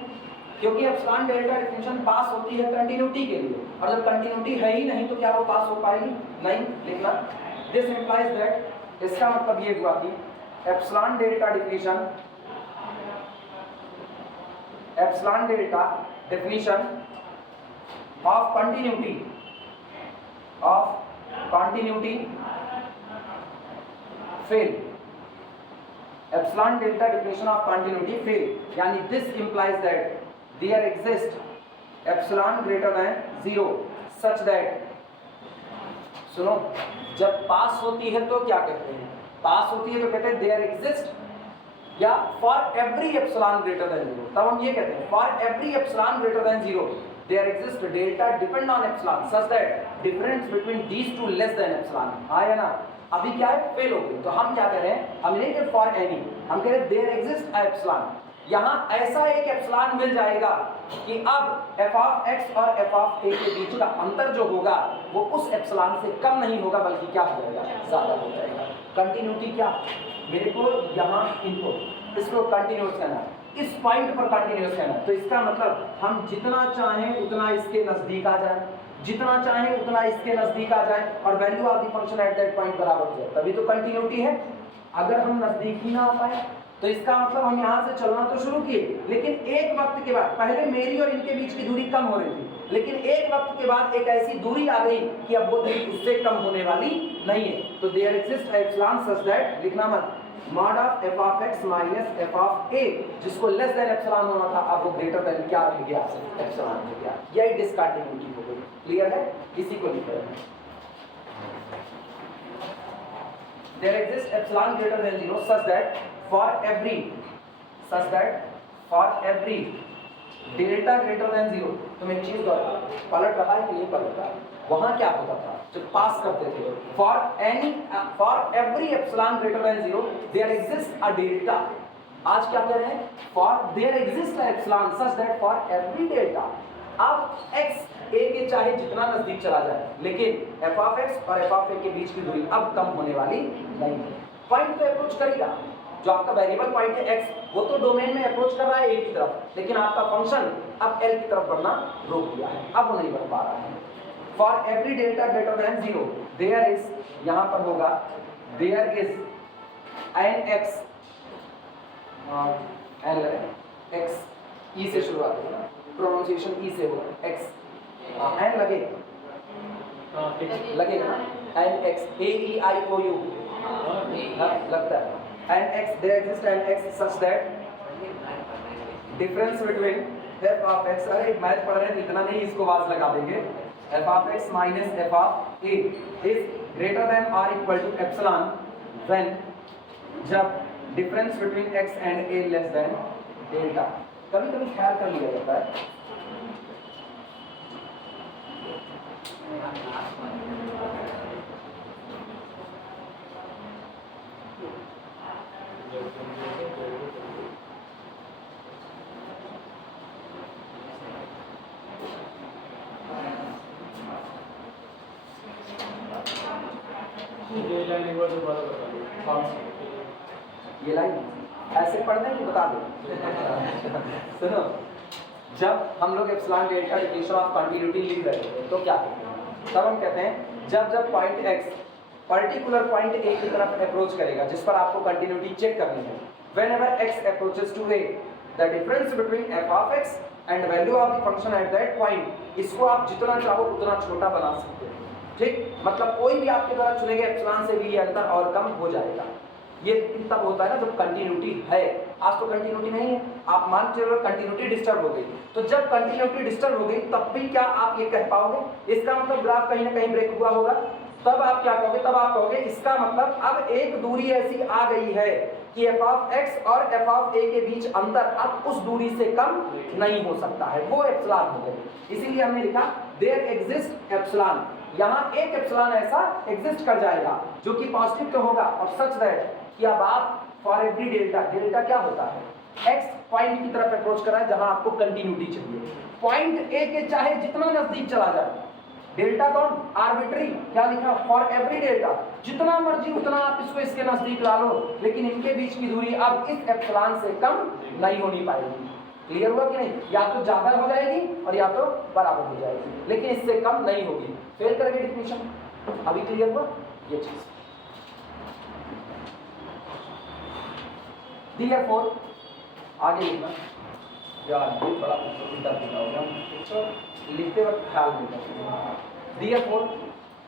क्योंकि एप्सिलॉन डेल्टा डिफिनेशन पास होती है कंटिन्यूटी के लिए, और जब कंटिन्यूटी है ही नहीं तो क्या वो पास हो पाएगी, नहीं। लिखना दिस इंप्लाइज दैट, इसका मतलब ये हुआ कि epsilon delta definition, epsilon delta definition of continuity, of continuity fail, epsilon delta definition of continuity fail, यानी this implies that there exists epsilon greater than 0 such that, सुनो, जब पास होती है तो क्या कहते हैं, पास होती है तो कहते हैं there exists, या for every epsilon greater than 0, तब हम ये कहते हैं for every epsilon greater than 0 there exists delta depend on epsilon such that difference between these two less than epsilon। हाँ या ना, अभी क्या है, फेल हो गई, तो हम क्या कह रहे हैं, हम नहीं कह for any, हम कह रहे हैं there exists a epsilon। यहाँ ऐसा एक एप्सिलॉन मिल जाएगा कि अब f ऑफ x और f ऑफ a के बीच का अंतर जो होगा वो उस एप्सिलॉन से कम नहीं होगा बल्कि क्या हो जाएगा, ज्यादा हो जाएगा। कंटिन्यूटी क्या, मेरे को यहाँ इनको इसको कंटिन्यूअस कहना है, इस पॉइंट पर कंटिन्यूअस कहना है, तो इसका मतलब हम जितना चाहें उतना इसके नजदीक आ जाए, जितना चाहें उतना इसके नजदीक आ जाए और value of the function at that point बराबर हो जाए, तभी तो कंटिन्यूटी है। अगर हम नजदीक ही ना आ पाए तो इसका मतलब हम यहाँ से चलना तो शुरू किए, लेकिन एक वक्त के बाद, पहले मेरी और इनके बीच की दूरी कम हो रही थी, लेकिन एक वक्त के बाद एक ऐसी दूरी आ गई कि अब वो दूरी उससे कम होने वाली नहीं है। तो there exist epsilon such that, लिखना मत, mod of f of x minus f of a, जिसको लेस देन एप्सिलॉन होना था अब वो ग्रेटर देन क्या रह गया, एप्सिलॉन हो गया। यही डिसकंटिन्यूटी हो गई। क्लियर है, इसी को लिख रहे हैं। There exists epsilon greater than 0 such that for every delta greater than 0, तुम एक चीज पलट रहा है कि नहीं पलट रहा, वहां क्या होता था जब पास करते थे, for every epsilon greater than 0 there exists a delta। आज क्या कह रहे हैं, for there exists a epsilon such that for every delta, अब x a के चाहे जितना नजदीक चला जाए लेकिन f ऑफ x और f ऑफ a के बीच की दूरी अब कम होने वाली नहीं है। पॉइंट तो अप्रोच करेगा, जो आपका वेरिएबल पॉइंट है x, वो तो डोमेन में अप्रोच कर रहा है a की तरफ, लेकिन आपका फंक्शन अब l की तरफ बढ़ना रोक दिया है, अब वो नहीं बढ़ पा रहा है। For every delta greater than 0 there is, यहाँ पर होगा there is an x, x e से शुरुआत होगा, प्रोनाउंसिएशन e से होगा, x एन लगेगा ना, an x A E I O U लगता है, an x, there exist an x such that difference between f of x, अरे मैथ पढ़ रहे हैं तो इतना नहीं, इसको वाज लगा देंगे, F of x minus F of A is greater than और इक्वल टू एप्सिलॉन व्हेन, जब difference between x and A less than delta. कभी कभी ख्याल कर लिया जाता है ये लाइन एक बार दोबारा बता दो। कौन सी ये लाइन ऐसे पढ़ दें कि बता दें? सुनो, जब हम लोग epsilon delta definition of continuity लिख रहे थे तो क्या कहते हैं? तब हम कहते हैं जब point x particular point a की तरफ अप्रोच करेगा जिस पर आपको कंटिन्यूटी चेक करनी है, whenever x approaches to a, the difference between f of x and value of the function at that point, इसको आप जितना चाहो उतना छोटा बना सकते हो। ठीक, मतलब कोई भी आपके द्वारा चुनेंगे एप्सिलॉन से भी अंतर और कम हो जाएगा। ये तब होता है ना जब कंटिन्यूटी है। आज तो कंटिन्यूटी नहीं है, आप मान चलो कंटिन्यूटी डिस्टर्ब हो गई, तो जब कंटिन्यूटी डिस्टर्ब हो गई तब भी क्या आप ये कह पाओगे? इसका मतलब ग्राफ कहीं ना कहीं ब्रेक हुआ होगा। तब आप क्या कहोगे? तब आप कहोगे इसका मतलब अब एक दूरी ऐसी आ गई है कि f of x और f of a के बीच अंतर अब उस दूरी से कम नहीं हो सकता है, वो एप्सिलॉन हो गई। इसीलिए हमने लिखा देयर एग्जिस्ट एप्सिलॉन, यहाँ एक एप्सिलॉन ऐसा एग्जिस्ट कर जाएगा जो कि पॉजिटिव तो होगा और सच दैट कि अब आप फॉर एवरी डेल्टा, डेल्टा क्या होता है? x पॉइंट की तरफ अप्रोच करा है जहां आपको कंटिन्यूटी चाहिए, पॉइंट a के चाहे जितना नजदीक चला जाए, डेल्टा कौन? आर्बिट्री। क्या लिखा? फॉर एवरी डेल्टा, जितना मर्जी उतना आप इसको इसके नजदीक ला लो, लेकिन इनके बीच की दूरी अब इस एप्सिलॉन से कम नहीं होनी पाएगी। क्लियर हुआ कि नहीं? या तो ज्यादा हो जाएगी और या तो बराबर हो जाएगी, लेकिन इससे कम नहीं होगी। फेल करेगी डिफिनेशन। अभी क्लियर हुआ ये चीज? Therefore, आगे लिखना यार, ये बड़ा उल्टा दिखा होगा, लिखते वक्त ख्याल में रखना। Therefore,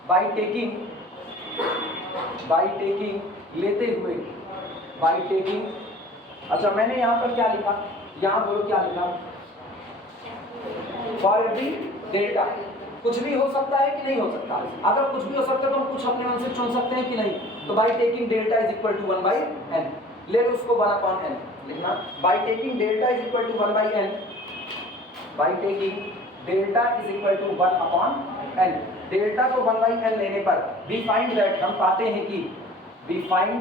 by taking लेते हुए, by taking, अच्छा मैंने यहाँ पर क्या लिखा? यहाँ बोलो क्या लिखा? For every delta, कुछ भी हो सकता है कि नहीं हो सकता? अगर कुछ भी हो सकता है तो हम कुछ अपने मन से चुन सकते हैं कि नहीं? तो by taking delta is equal to 1 by n, ले लो उसको 1 upon n लिखना। by taking delta is equal to 1 by n, by taking delta is equal to 1 upon n, delta को 1 by n लेने पर we find that, हम पाते हैं कि we find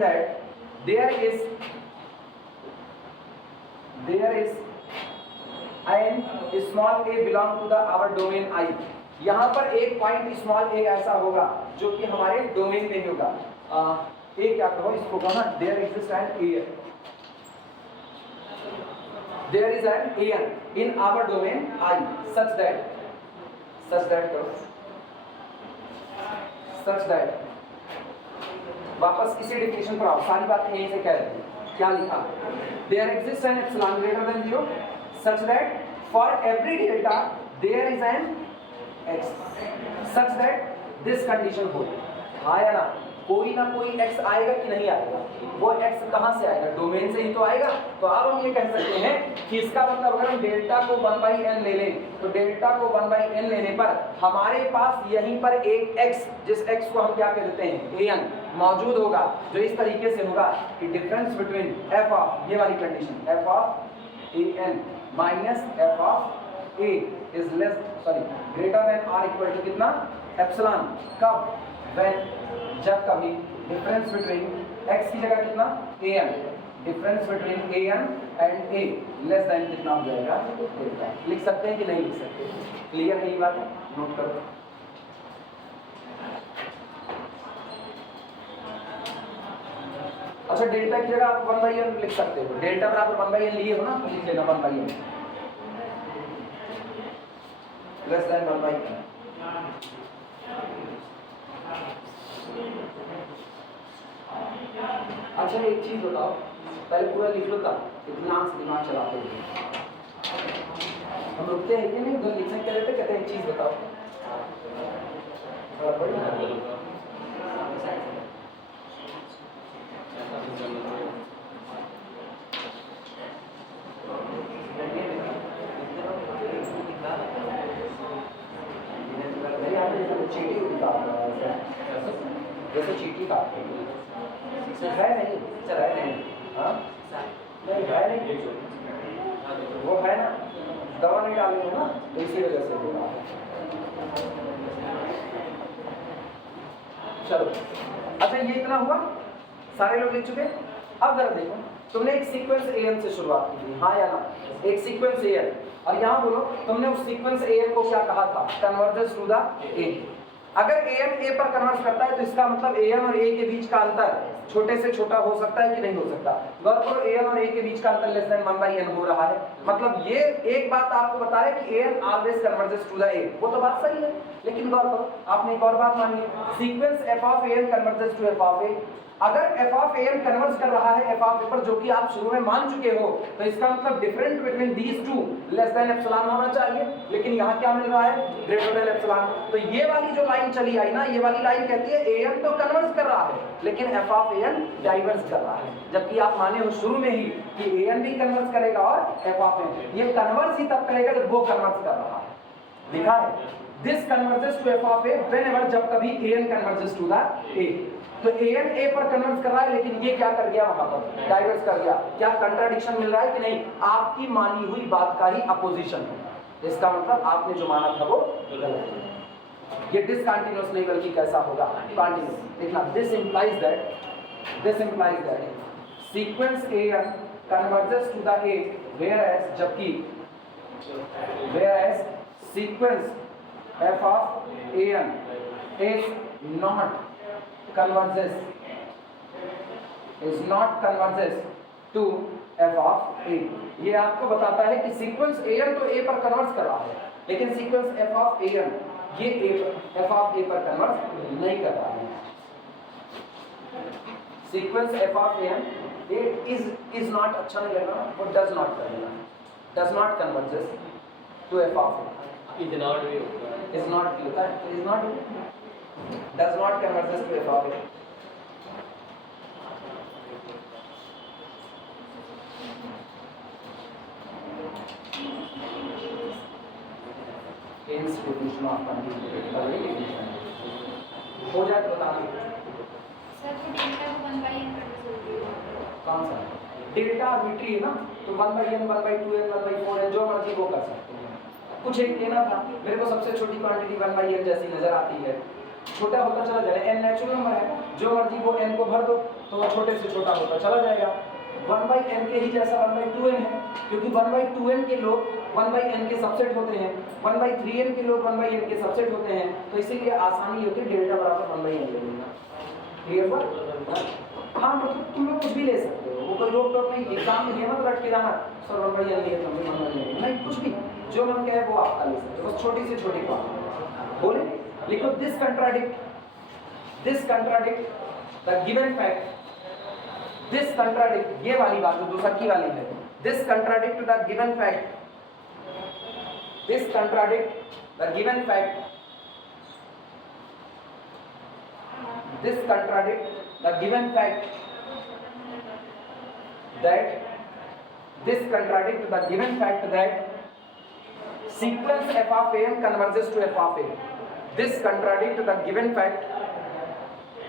that there is an small a belong to the our domain I, यहाँ पर एक पॉइंट स्मॉल a ऐसा होगा जो कि हमारे डोमेन में ही होगा। ए क्या कहो इसको, कहो ना there exist an an in our domain I such that वापस इसी डिफिनेशन पर आओ, सारी बातें यहीं से कह रहे हैं। क्या लिखा? There exist an epsilon greater than 0 such that for every delta there is an x such that this condition holds। हाँ या ना? कोई ना कोई x आएगा कि नहीं आएगा? वो x कहाँ से आएगा? डोमेन से ही तो आएगा। तो अब हम ये कह सकते हैं कि इसका मतलब अगर हम डेल्टा को 1 by n ले लें तो डेल्टा को 1 by n लेने पर हमारे पास यहीं पर एक x, जिस x को हम क्या कह देते हैं an, मौजूद होगा, जो इस तरीके से होगा कि डिफरेंस बिटवीन f ऑफ, ये वाली condition, f of an minus f of a is less greater than और इक्वल टू कितना? एप्सिलॉन। कब? व्हेन, जब कभी डिफरेंस बिटवीन x की जगह कितना? an, difference between an and a less than कितना हो जाएगा? डेल्टा। लिख सकते हैं कि नहीं लिख सकते? क्लियर है ये बात? नोट करो। अच्छा, डेल्टा की जगह आप 1 by n लिख सकते हो। डेल्टा बराबर 1 by n लिए हो ना, तो लिख लेना 1 by n less than 1 by n। अच्छा एक चीज बताओ, पहले पूरा लिख लो तब इत्मीनान से दिमाग चलाते हुए। हम रुकते हैं कि नहीं? उधर लिखने के लिए कहते हैं एक चीज बताओ। जैसे चीटी का है नहीं, सर है नहीं, हाँ नहीं है नहीं, वो है ना, दवा नहीं डालेंगे ना, तो इसी वजह से होगा। चलो अच्छा, ये इतना हुआ, सारे लोग लिख चुके। अब जरा देखो तुमने एक सीक्वेंस एन से शुरुआत की थी, हाँ या ना? एक सीक्वेंस एन, और यहाँ बोलो तुमने उस सीक्वेंस एन को क्या कहा था? Converges to the a. अगर एन ए पर कन्वर्ज करता है तो इसका मतलब एन और ए के बीच का अंतर छोटे से छोटा हो सकता है कि नहीं हो सकता? गौर करो, एन और ए के बीच का अंतर लेस देन 1/n हो रहा है। मतलब ये एक बात आपको बता रहा है कि n always converges to the a. वो तो बात सही है, लेकिन गौर करो, आपने एक और बात मानी है, sequence f of n converges to f of a. अगर एफ ऑफ एन कन्वर्ज कर रहा है एफ ऑफ ए पर, जो कि आप शुरू में मान चुके हो, तो इसका मतलब different between these two less than epsilon होना चाहिए। लेकिन यहाँ क्या मिल रहा है? Greater than epsilon. तो ये वाली जो लाइन चली आई ना, ये वाली लाइन कहती है एन तो कन्वर्ज कर रहा है लेकिन एफ ऑफ एन डाइवर्ज कर रहा है, जबकि आप माने हो शुरू में ही कि एन भी कन्वर्ज करेगा और एफ ऑफ एन। ये कन्वर्ज ही तब करेगा जब वो कन्वर्ज कर रहा है। लिखा है this converges to f of a whenever, जब कभी n converges to the a. तो एन ए पर कन्वर्ज कर रहा है लेकिन ये क्या कर गया? वहां पर डाइवर्स कर गया। क्या कंट्राडिक्शन मिल रहा है कि नहीं? आपकी मानी हुई बात का ही अपोजिशन है। इसका मतलब आपने जो माना था वो गलत है। ये डिसकंटीन्यूअस नहीं बल्कि कैसा होगा? कंटीन्यूअस। देखना, this implies that sequence n converges to the a whereas, जबकि whereas sequence f of an is not converges to f of a। ये आपको बताता है कि सीक्वेंस an तो a पर कन्वर्ज कर रहा है, लेकिन सीक्वेंस f of an ये f of a पर कन्वर्ज नहीं कर रहा है। Sequence f of an is not, अच्छा नहीं लगेगा, वो does not करेगा, does not converges to f of a। Is not भी होगा, is not भी होता है, is not does not converges to f of a। hence definition of continuity हो जाए तो बताना। सर तो डेल्टा को 1/n कर दोगे? कौन सा डेल्टा आर्बिट्री है ना, तो 1/n 1/2n 1/4n जो मर्जी वो कर सकते हैं। कुछ एक लेना था, मेरे को सबसे छोटी क्वांटिटी 1/n जैसी नजर आती है, छोटा होता चला जाएगा। n नेचुरल नंबर है, जो मर्जी वो n को भर दो तो वो छोटे से छोटा होता चला जाएगा। 1/n के ही जैसा 1/2n है, क्योंकि 1/2n के लोग 1/n के सबसेट होते हैं, 1/3n के लोग 1/n के सबसेट होते हैं, तो इसीलिए आसानी होती है डेल्टा बराबर 1/n ले लेना। क्लियर हुआ? हाँ, मतलब तुम लोग कुछ भी ले सकते हो, वो कोई रोक टोक नहीं। एग्जाम में ये मत रट के जाना सर 1/n लिए तो 1/n नहीं, कुछ भी जो मन कहे वो आपका ले सकते हो, बस छोटी से छोटी बात बोले। लिखो this contradict the given fact, this contradict, ये वाली बात जो दूसरा की वाली है, this contradict the given fact, this contradict the given fact, this contradict the given fact that sequence f of n converges to f of a। This contradict the given fact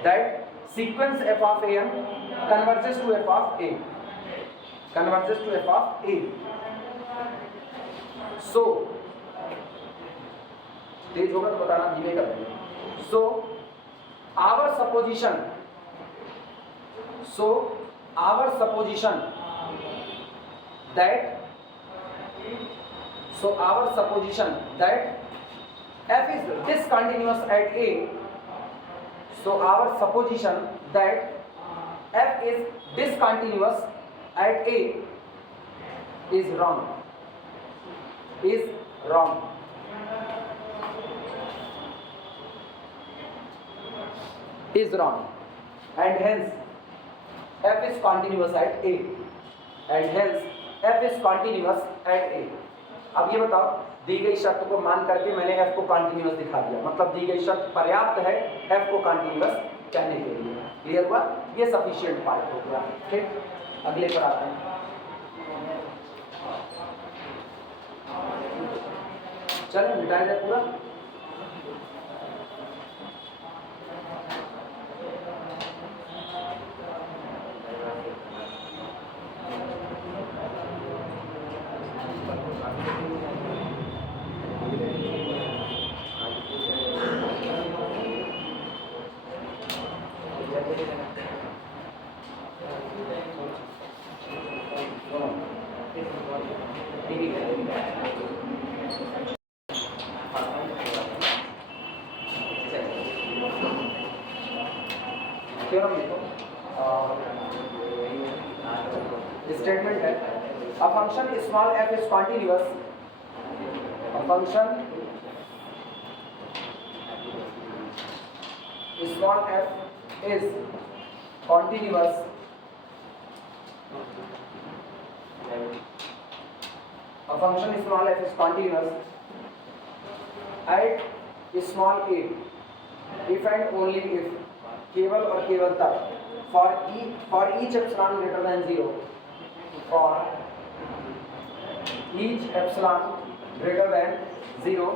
that sequence f of n converges to f of a, so तेज होगा तो बताना, धीमे कर देंगे। so our supposition that f is discontinuous at a, so our supposition that f is discontinuous at a is wrong, and hence f is continuous at a, अब ये बताओ, दी गई शर्त को मान करके मैंने f को कंटीन्यूअस दिखा दिया, मतलब दी गई शर्त पर्याप्त है f को कंटीन्यूअस कहने के लिए। क्लियर हुआ? ये सफिशिएंट पार्ट हो गया। ठीक, अगले पर आते हैं। चलो मिटाया जाए पूरा। थ्योरम लिखो, स्टेटमेंट है a function small f is continuous, a function small f is continuous a function small f is continuous at small a if and only if केवल और केवल तब for each epsilon greater than 0 for each epsilon greater than 0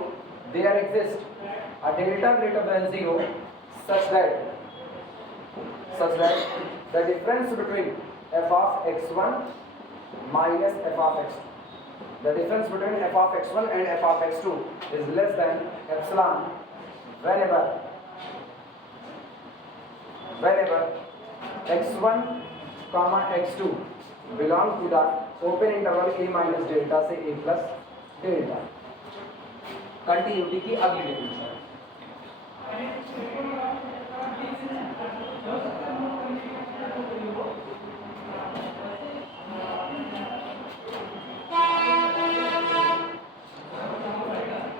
there exists a delta greater than 0 such that the difference between f of x1 minus f of x2, the difference between f of x1 and f of x2 is less than epsilon whenever x1 comma x2 belong to the open interval a minus delta से a plus delta। Continuity की अगली definition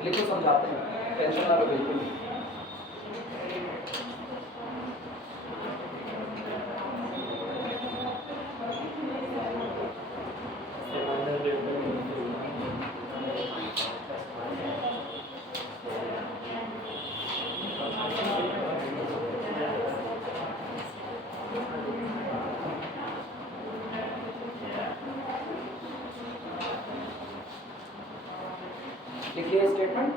लिखो, समझाते हैं, tension ना लो बिल्कुल। लिखिए statement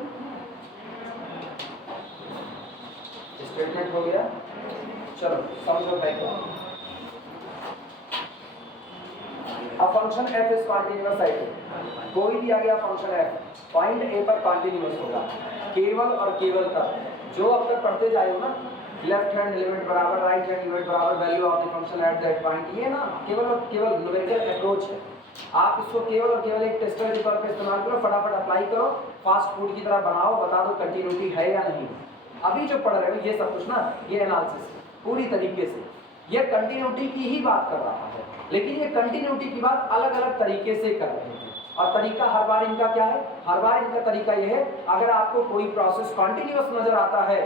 हो गया। चलो समझो भाई को, a function f is continuous at, कोई दिया गया फंक्शन f पॉइंट a पर कॉन्टिन्यूअस होगा केवल और केवल तब, जो अब तक पढ़ते जाए हो ना, लेफ्ट हैंड लिमिट बराबर राइट हैंड लिमिट बराबर value of the function at that point, ये ना केवल और केवल न्यूमेरिकल अप्रोच है। आप इसको केवल और केवल एक टेस्टर के तौर पे इस्तेमाल करो, फटाफट अप्लाई करो, फास्ट फूड की तरह बनाओ, बता दो कंटिन्यूटी है या नहीं। अभी जो पढ़ रहे हो ये सब कुछ ना, ये एनालिसिस पूरी तरीके से ये कंटिन्यूटी की ही बात कर रहा है, लेकिन ये कंटिन्यूटी की बात अलग अलग तरीके से कर रहे हैं। और तरीका हर बार इनका क्या है, हर बार इनका तरीका ये है, अगर आपको कोई प्रोसेस कॉन्टिन्यूअस नजर आता है,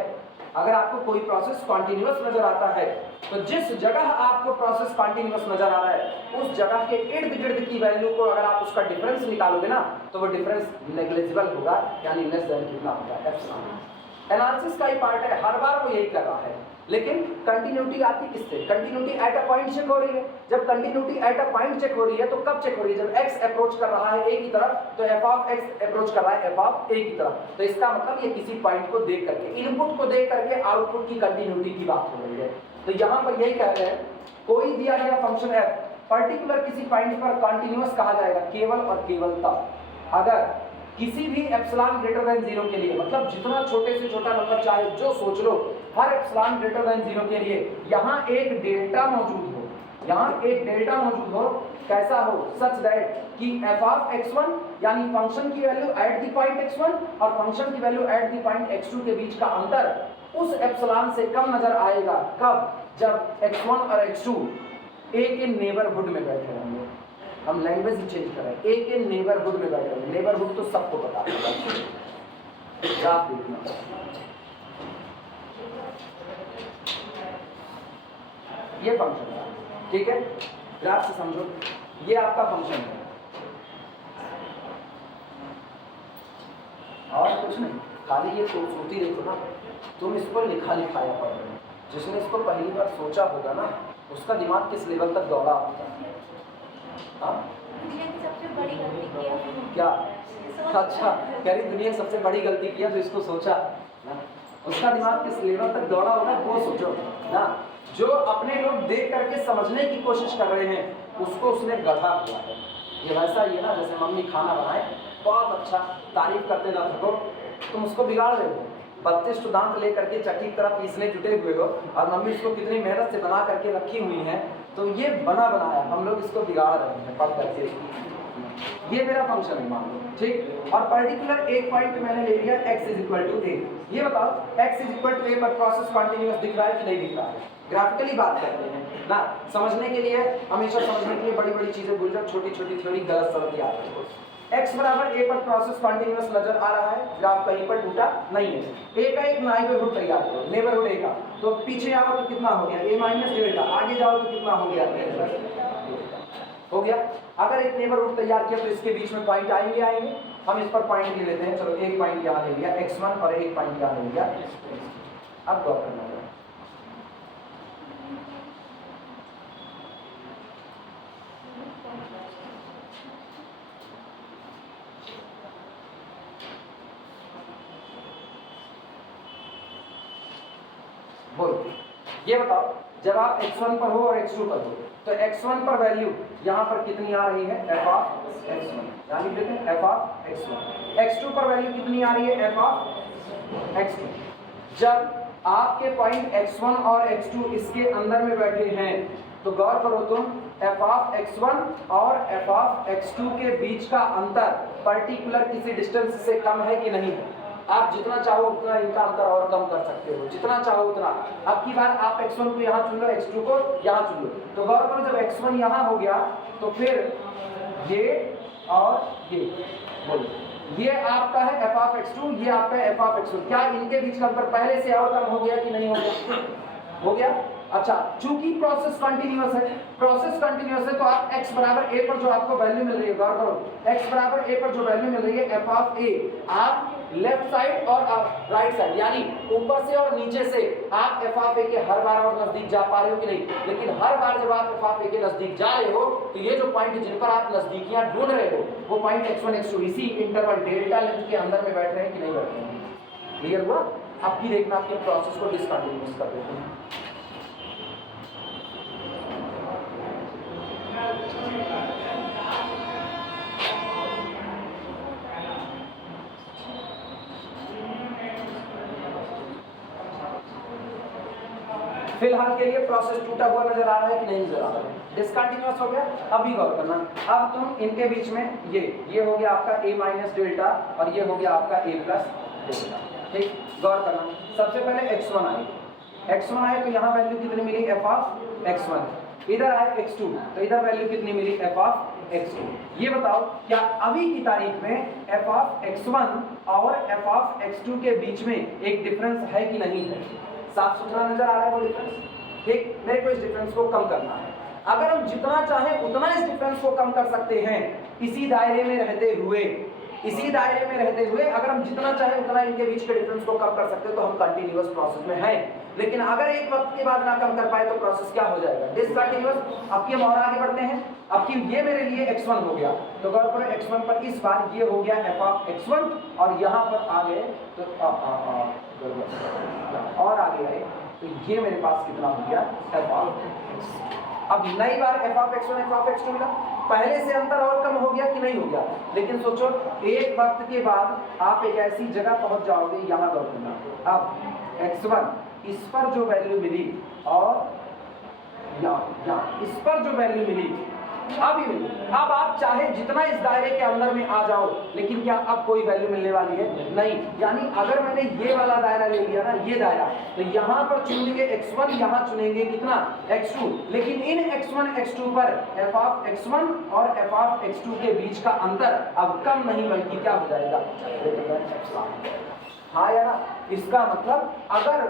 अगर आपको कोई प्रोसेस कॉन्टिन्यूअस नजर आता है, तो जिस जगह आपको प्रोसेस कॉन्टिन्यूअस नजर आ रहा है उस जगह के इर्द गिर्द की वैल्यू को अगर आप उसका डिफरेंस निकालोगे ना, तो वो डिफरेंस नेग्लिजिबल होगा, यानी लेस देन कितना होगा, एप्सिलॉन। एनालिसिस का ही पार्ट है, हर बार वो यही कर रहा है। लेकिन कंटिन्यूटी आती किससे, continuity at a point check हो रही है। जब continuity at a point check हो रही है तो कब चेक हो रही है, जब x अप्रोच कर रहा है a की तरफ, तो f ऑफ x अप्रोच कर रहा है f ऑफ a की तरफ। तो इसका मतलब ये किसी पॉइंट को देख करके, इनपुट को देख करके आउटपुट की कंटिन्यूटी की बात हो रही है। तो यहाँ पर यही कह रहे हैं, कोई दिया गया फंक्शन f पर्टिकुलर किसी पॉइंट पर कंटिन्यूअस कहा जाएगा केवल और केवल तब अगर किसी भी एप्सिलॉन ग्रेटर देन 0 के लिए, मतलब जितना छोटे से छोटा नंबर चाहे जो सोच लो, हर एप्सिलॉन ग्रेटर देन 0 के लिए यहाँ एक डेल्टा मौजूद हो, यहाँ एक डेल्टा मौजूद हो, कैसा हो, सच दैट कि f ऑफ x1 यानी फंक्शन की value at the point x1 और फंक्शन की value at the point x2 के बीच का अंतर उस एप्सिलॉन से कम नजर आएगा, कब, जब x1 और x2 a के नेबरहुड में बैठे होंगे। हम लैंग्वेज ही चेंज कर रहे हैं, ए के नेबरहुड में बैठे होंगे। नेबरहुड तो सबको पता है, ग्राफ देखना, ये फंक्शन है, ठीक है, ग्राफ से समझो, ये आपका फंक्शन है और कुछ नहीं, खाली ये खूबसूरती देखो ना, तुम इसको लिखा लिखाया पढ़ रहे हो, जिसने इसको पहली बार सोचा होगा ना, उसका दिमाग किस लेवल तक दौड़ा होगा। दुनिया की सबसे बड़ी गलती किया क्या, अच्छा कह रही दुनिया की सबसे बड़ी गलती किया तो इसको सोचा ना, उसका दिमाग किस लेवल तक दौड़ा होगा वो सोचो ना। जो अपने लोग देख करके समझने की कोशिश कर रहे हैं उसको उसने गढ़ा हुआ है। ये वैसा ही है ना, जैसे मम्मी खाना बनाए, बहुत अच्छा, तारीफ करते ना थको, तुम उसको बिगाड़ रहे हो। 32 दांत लेकर के चक्की की तरफ पीसने जुटे हुए हो और मम्मी इसको कितनी मेहनत से बना करके रखी हुई है, तो ये बना बनाया हम लोग इसको बिगाड़ रहे हैं पढ़ करके। ये मेरा फंक्शन है मान लो, ठीक, और पर्टिकुलर एक पॉइंट मैंने ले लिया x is equal to a। ये बताओ x is equal to a पर प्रोसेस कंटिन्यूअस दिख रहा है कि नहीं दिख रहा है, ग्राफिकली बात करते हैं ना, समझने के लिए हमेशा समझने के लिए बड़ी बड़ी चीजें भूल जाओ, छोटी छोटी थ्योरी गलत सलत याद रखो। x बराबर a पर प्रोसेस कंटिन्यूअस नजर आ रहा है, ग्राफ कहीं पर टूटा नहीं है। a का एक नेबरहुड तैयार करो, नेबरहुड a का, तो पीछे आओ तो कितना हो गया a माइनस डेल्टा, आगे जाओ तो कितना हो गया a प्लस हो गया। अगर एक नेबरहुड तैयार किया तो इसके बीच में पॉइंट आएंगे, हम इस पर पॉइंट ले लेते हैं। चलो एक पॉइंट यहाँ ले लिया x1 और एक पॉइंट यहाँ ले लिया। अब गौर करना है, बोलो ये बताओ, जब आप x1 पर हो और x2 पर हो तो x1 पर वैल्यू यहाँ पर कितनी आ रही है f ऑफ x1, यानी लिखते हैं f ऑफ x1। x2 पर वैल्यू कितनी आ रही है f ऑफ x2। जब आपके पॉइंट x1 और x2 इसके अंदर में बैठे हैं तो गौर करो तुम, f ऑफ x1 और f ऑफ x2 के बीच का अंतर पर्टिकुलर किसी डिस्टेंस से कम है कि नहीं है। आप जितना चाहो उतना इनका अंतर और कम कर सकते हो, जितना चाहो उतना। अब की बार आप x1 को यहाँ चुन लो, x2 को यहाँ चुन लो, तो गौर करो जब x1 यहाँ हो गया तो फिर ये और ये, बोलो ये आपका है f ऑफ x2, ये आपका है f ऑफ x1। क्या इनके बीच का अंतर पहले से और कम हो गया कि नहीं हो गया? हो गया। अच्छा, चूंकि प्रोसेस कंटिन्यूअस है तो आप x बराबर a पर जो आपको वैल्यू मिल रही है, गौर करो x बराबर a पर जो वैल्यू मिल रही है f ऑफ a, आप लेफ्ट साइड और राइट साइड यानी ऊपर से और नीचे से आप f ऑफ a के हर बार और नजदीक जा पा रहे हो कि नहीं? लेकिन हर बार जब आप f ऑफ a के नजदीक जा रहे हो तो ये जो पॉइंट जिन पर आप नजदीकियां ढूंढ रहे हो वो पॉइंट x1 x2 इसी इंटरवल डेल्टा लेंथ के अंदर में बैठ रहे हैं कि नहीं बैठ रहे हैं? क्लियर हुआ? अब की देखना आपके प्रोसेस को डिसकंटिन्यूअस कर देते हैं। फिलहाल के लिए प्रोसेस टूटा हुआ नजर आ रहा है कि नहीं नजर आ रहा है? डिसकंटिन्यूअस हो गया। अभी गौर करना, अब तुम इनके बीच में ये हो गया आपका a माइनस डेल्टा और ये हो गया आपका a प्लस डेल्टा। ठीक, गौर करना, सबसे पहले x1 आए तो यहाँ वैल्यू कितनी मिली f ऑफ x1, इधर आए x2 तो इधर वैल्यू कितनी मिली f ऑफ x2। ये बताओ क्या अभी की तारीख में f ऑफ x1 और f ऑफ x2 के बीच में एक डिफरेंस है कि नहीं है? साफ सुथरा नजर आ रहा है वो डिफरेंस? ठीक, मेरे को इस डिफरेंस को कम करना है। अगर हम जितना चाहें उतना इस डिफरेंस को कम कर सकते हैं इसी दायरे में रहते हुए, अगर हम जितना चाहें उतना इनके बीच के डिफरेंस को कम कर सकते हैं तो हम कंटिन्यूअस प्रोसेस में हैं। लेकिन अगर एक वक्त के बाद ना कम कर पाए तो प्रोसेस क्या हो जाएगा? डिसकंटिन्यूअस। अब की हम और आगे बढ़ते हैं। अब की ये मेरे लिए x1 हो गया तो गौर करो x1 पर इस बार ये हो गया f ऑफ x1 और यहाँ पर आ गए तो और आगे आए तो ये मेरे पास कितना हो गया f ऑफ x। अब नई बार f of x1 f of x2 मिला, पहले से अंतर और कम हो गया कि नहीं हो गया? लेकिन सोचो एक वक्त के बाद आप एक ऐसी जगह पहुंच जाओगे, यहाँ गौर करना, अब x1 इस पर जो वैल्यू मिली और यहाँ इस पर जो वैल्यू मिली अभी मिली, अब आप चाहे जितना इस दायरे के अंदर में आ जाओ लेकिन क्या अब कोई वैल्यू मिलने वाली है? नहीं। यानी अगर मैंने ये वाला दायरा ले लिया ना, ये दायरा, तो यहाँ पर चुनेंगे x1, यहाँ चुनेंगे कितना x2, लेकिन इन x1 x2 पर f ऑफ x1 और f ऑफ x2 के बीच का अंतर अब कम नहीं बल्कि क्या हो जाएगा? हाँ या ना? इसका मतलब अगर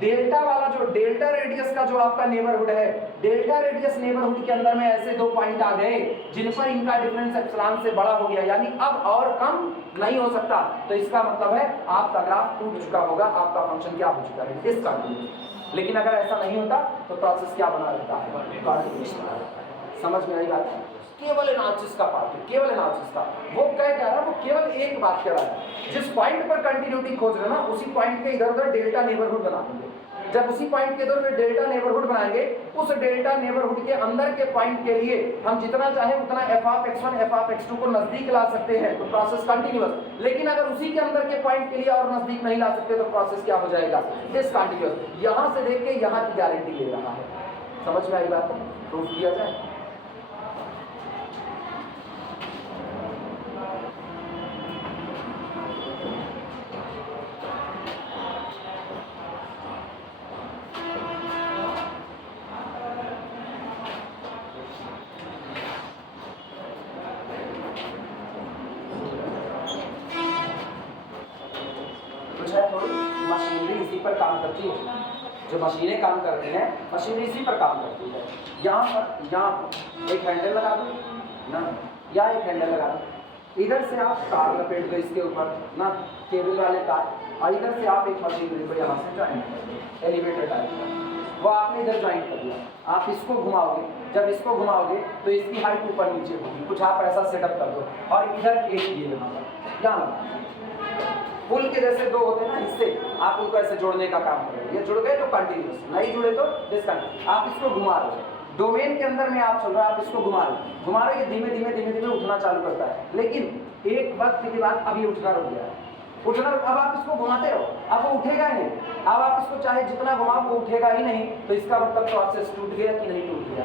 डेल्टा वाला जो डेल्टा रेडियस का जो आपका नेबरहुड है, डेल्टा रेडियस नेबरहुड के अंदर में ऐसे दो पॉइंट आ गए जिन पर इनका डिफरेंस एप्सिलॉन से बड़ा हो गया, यानी अब और कम नहीं हो सकता, तो इसका मतलब है आपका ग्राफ टूट चुका होगा, आपका फंक्शन क्या हो चुका है? डिसकंटिन्यूअस। लेकिन अगर ऐसा नहीं होता तो प्रोसेस क्या बना रहता है? कंटिन्यूअस बना रहता है। समझ में आई बात? केवल एनालिसिस का पार्ट है, केवल एनालिसिस का। वो क्या कह रहा है? वो केवल एक बात कह रहा है, जिस पॉइंट पर कंटिन्यूटी खोज रहे हैं ना उसी पॉइंट के इधर उधर डेल्टा नेबरहुड बना देंगे। जब उसी पॉइंट के इधर डेल्टा नेबरहुड बनाएंगे, उस डेल्टा नेबरहुड के अंदर के पॉइंट के लिए हम जितना चाहे उतना f of x1 f of x2 को नजदीक ला सकते हैं, तो प्रोसेस कंटिन्यूअस। लेकिन अगर उसी के अंदर के पॉइंट के लिए और नजदीक नहीं ला सकते तो प्रोसेस क्या हो जाएगा? डिसकंटिन्यूअस। यहां से देख के यहां की गारंटी ले रहा है। समझ में आई बात? प्रूफ किया जाए। पर काम करती है, जो मशीनें काम कर रही हैं मशीनरी इसी पर काम करती है। यहाँ पर एक हैंडल लगा दो ना, या एक हैंडल लगा दो, इधर से आप तार लपेट दो इसके ऊपर ना, केबल वाले तार, और इधर से आप एक मशीनरी को यहाँ से ज्वाइंट कर दो, एलिवेटर टाइप का, वो आपने इधर ज्वाइंट कर दिया। आप इसको घुमाओगे, जब इसको घुमाओगे तो इसकी हाइट ऊपर नीचे होगी, कुछ आप ऐसा सेटअप कर दो, और इधर एक ये यहाँ पुल के जैसे दो होते हैं ना हिस्से, आप उनको ऐसे जोड़ने का काम करोगे। ये जुड़ गए तो कंटिन्यूस, नहीं जुड़े तो डिसकंटिन्यूस। आप इसको घुमा रहे हो, डोमेन के अंदर में आप चल रहे हो, आप इसको घुमा रहे हो, ये धीमे धीमे धीमे धीमे उठना चालू करता है, लेकिन एक वक्त के बाद अब ये उठना रुक गया है, उठना, अब आप इसको घुमाते रहो, अब वो उठेगा ही नहीं। अब आप इसको चाहे जितना घुमाओ वो उठेगा ही नहीं, तो इसका मतलब प्रोसेस टूट गया कि नहीं टूट गया,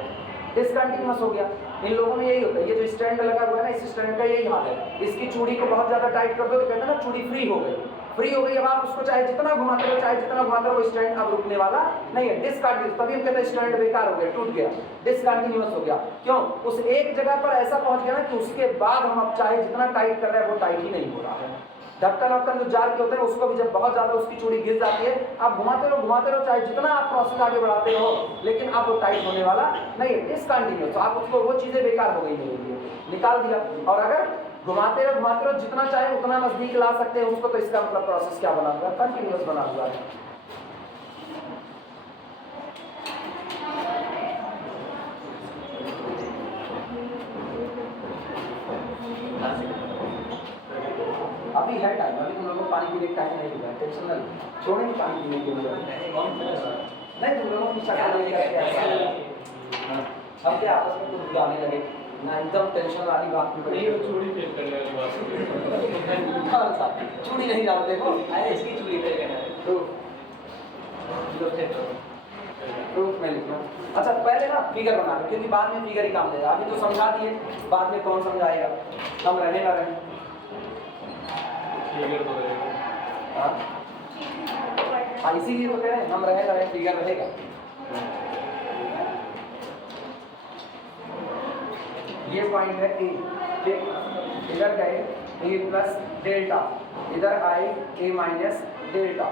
डिसकंटिन्यूस हो गया। इन लोगों में यही होता है, ये जो स्टैंड लगा हुआ है ना, इस स्टैंड का यही हाल है, इसकी चूड़ी को बहुत ज्यादा टाइट कर दो तो कहते हैं ना चूड़ी फ्री हो गई, फ्री हो गई। अब आप उसको चाहे जितना घुमाते रहो, चाहे जितना घुमाते रहो, स्टैंड अब रुकने वाला नहीं है, डिसकंटिन्यूस। तभी हम कहते हैं स्टैंड बेकार हो गया, टूट गया, डिसकंटिन्यूस हो गया। क्यों? उस एक जगह पर ऐसा पहुंच गया ना कि उसके बाद हम अब चाहे जितना टाइट कर रहे हैं वो टाइट ही नहीं हो रहा है। ढक्कन वक्कन जो जार के होते हैं उसको भी जब बहुत ज्यादा उसकी चूड़ी गिर जाती है, आप घुमाते रहो, चाहे जितना आप प्रोसेस आगे बढ़ाते रहो, लेकिन अब वो टाइट होने वाला नहीं है, डिसकंटिन्यूस। तो आप उसको, वो चीजें बेकार हो गई नहीं, निकाल दिया। और अगर घुमाते रहो जितना चाहे उतना नजदीक ला सकते हैं उसको, तो इसका मतलब प्रोसेस क्या बना हुआ है, कंटिन्यूस बना हुआ है। अभी है टाइम, अभी तुम लोगों को पानी पीने का टाइम नहीं हुआ, टेंशन ना लो, छोड़ेंगे पानी पीने के लिए। नहीं, तुम लोगों की शक्ल नहीं करके हम क्या आपस में कुछ गाने लगे ना, एकदम टेंशन वाली बात नहीं, वो चूड़ी फेल करने वाली बात है। चूड़ी नहीं डालते हो, अरे इसकी चूड़ी फेल करना है प्रूफ में लिखना। अच्छा पहले ना फिगर बना लो, क्योंकि बाद में फिगर ही काम देगा। अभी तो समझा दिए, बाद में कौन समझाएगा, हम रहे ना रहे। फिगर तो रहेगा, हाँ इसीलिए तो कह रहे हैं हम रहे ना रहे, फिगर रहेगा। ये पॉइंट है ए, ठीक, इधर गए ए प्लस डेल्टा, इधर आए ए माइनस डेल्टा।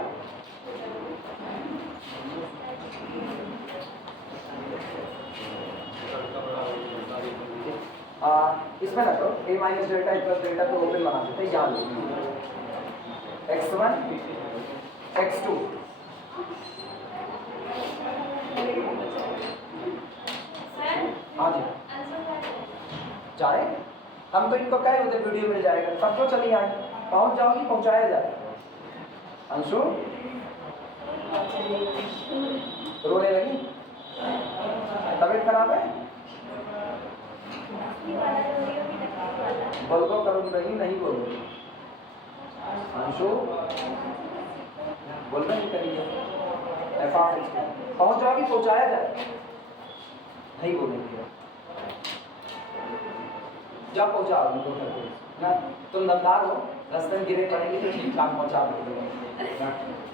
इसमें ना तो ए माइनस डेल्टा प्लस डेल्टा को ओपन बना देते हैं, यहाँ x1 x2 हाँ जी जाए, हम तो इनको कहे होते वीडियो मिल जाएगा, तब तो चलिए आए, पहुंच जाओगी, पहुंचाया जाए। अंशु रोने लगी, तबीयत खराब है, बोलो करोगी नहीं बोलोगी, अंशु बोलना नहीं करिए, पहुंच जाओगी, पहुंचाया जाए, नहीं बोलेंगे, जब पहुंचाओ उनको घर पे ना, तुम दमदार हो, रास्ते में गिरे पड़ेंगे तो ठीक ठाक पहुंचा दोगे,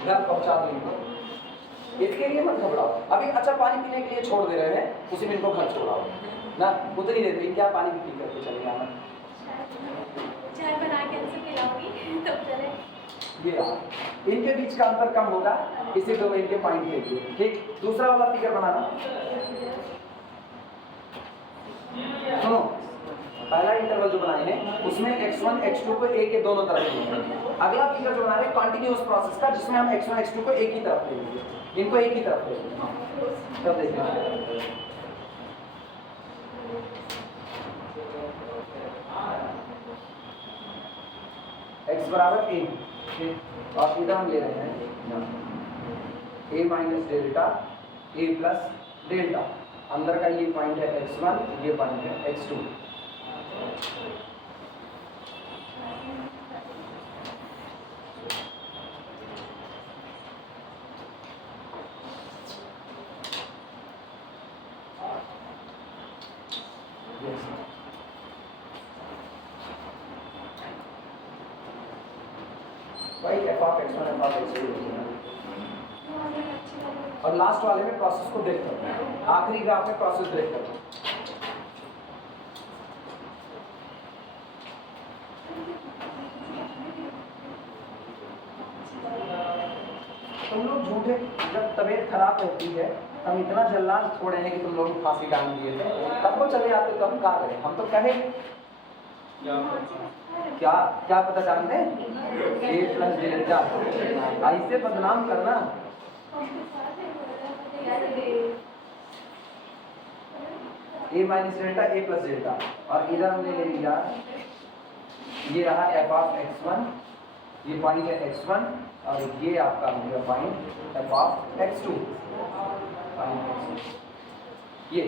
घर पहुंचा दोगे, इसके लिए मत घबराओ। अभी अच्छा पानी पीने के लिए छोड़ दे रहे हैं, उसी में इनको घर छोड़ाओ ना, उतनी देर में क्या पानी पी करके चले आना, चाय बना के उनसे पिलाऊंगी तब चले। ये रहा, इनके बीच का अंतर कम होगा, इसी डोमेन के पॉइंट के लिए। ठीक, दूसरा वाला फिगर बनाना, सुनो, पहला इंटरवल जो बनाए हैं उसमें x1 x2 को a के दोनों तरफ लेंगे। अगला फिगर जो बना रहे हैं कंटिन्यूअस प्रोसेस का, जिसमें हम x1 x2 को एक ही तरफ लेंगे, इनको एक ही तरफ लेंगे। तब देखिए x बराबर a, और इधर हम ले रहे हैं a minus delta a plus delta, अंदर का ये पॉइंट है x1, ये पॉइंट है x2। भाई f of x1 f of x2 और लास्ट वाले में प्रोसेस को ब्रेक करो, आखिरी ग्राफ में प्रोसेस ब्रेक करो। तुम लोग झूठे, जब तबीयत खराब होती है हम इतना जल्लाद छोड़े हैं कि तुम लोग फांसी डाल दिए थे, तब वो चले आते तो हम कहा करें, हम तो कहे क्या क्या पता जानते हैं, a प्लस डेल्टा, ऐसे बदनाम करना। a minus delta a plus delta, और इधर हमने ले लिया ये रहा f ऑफ x1, ये पॉइंट है x1, और ये आपका हो गया पॉइंट f ऑफ x2। ये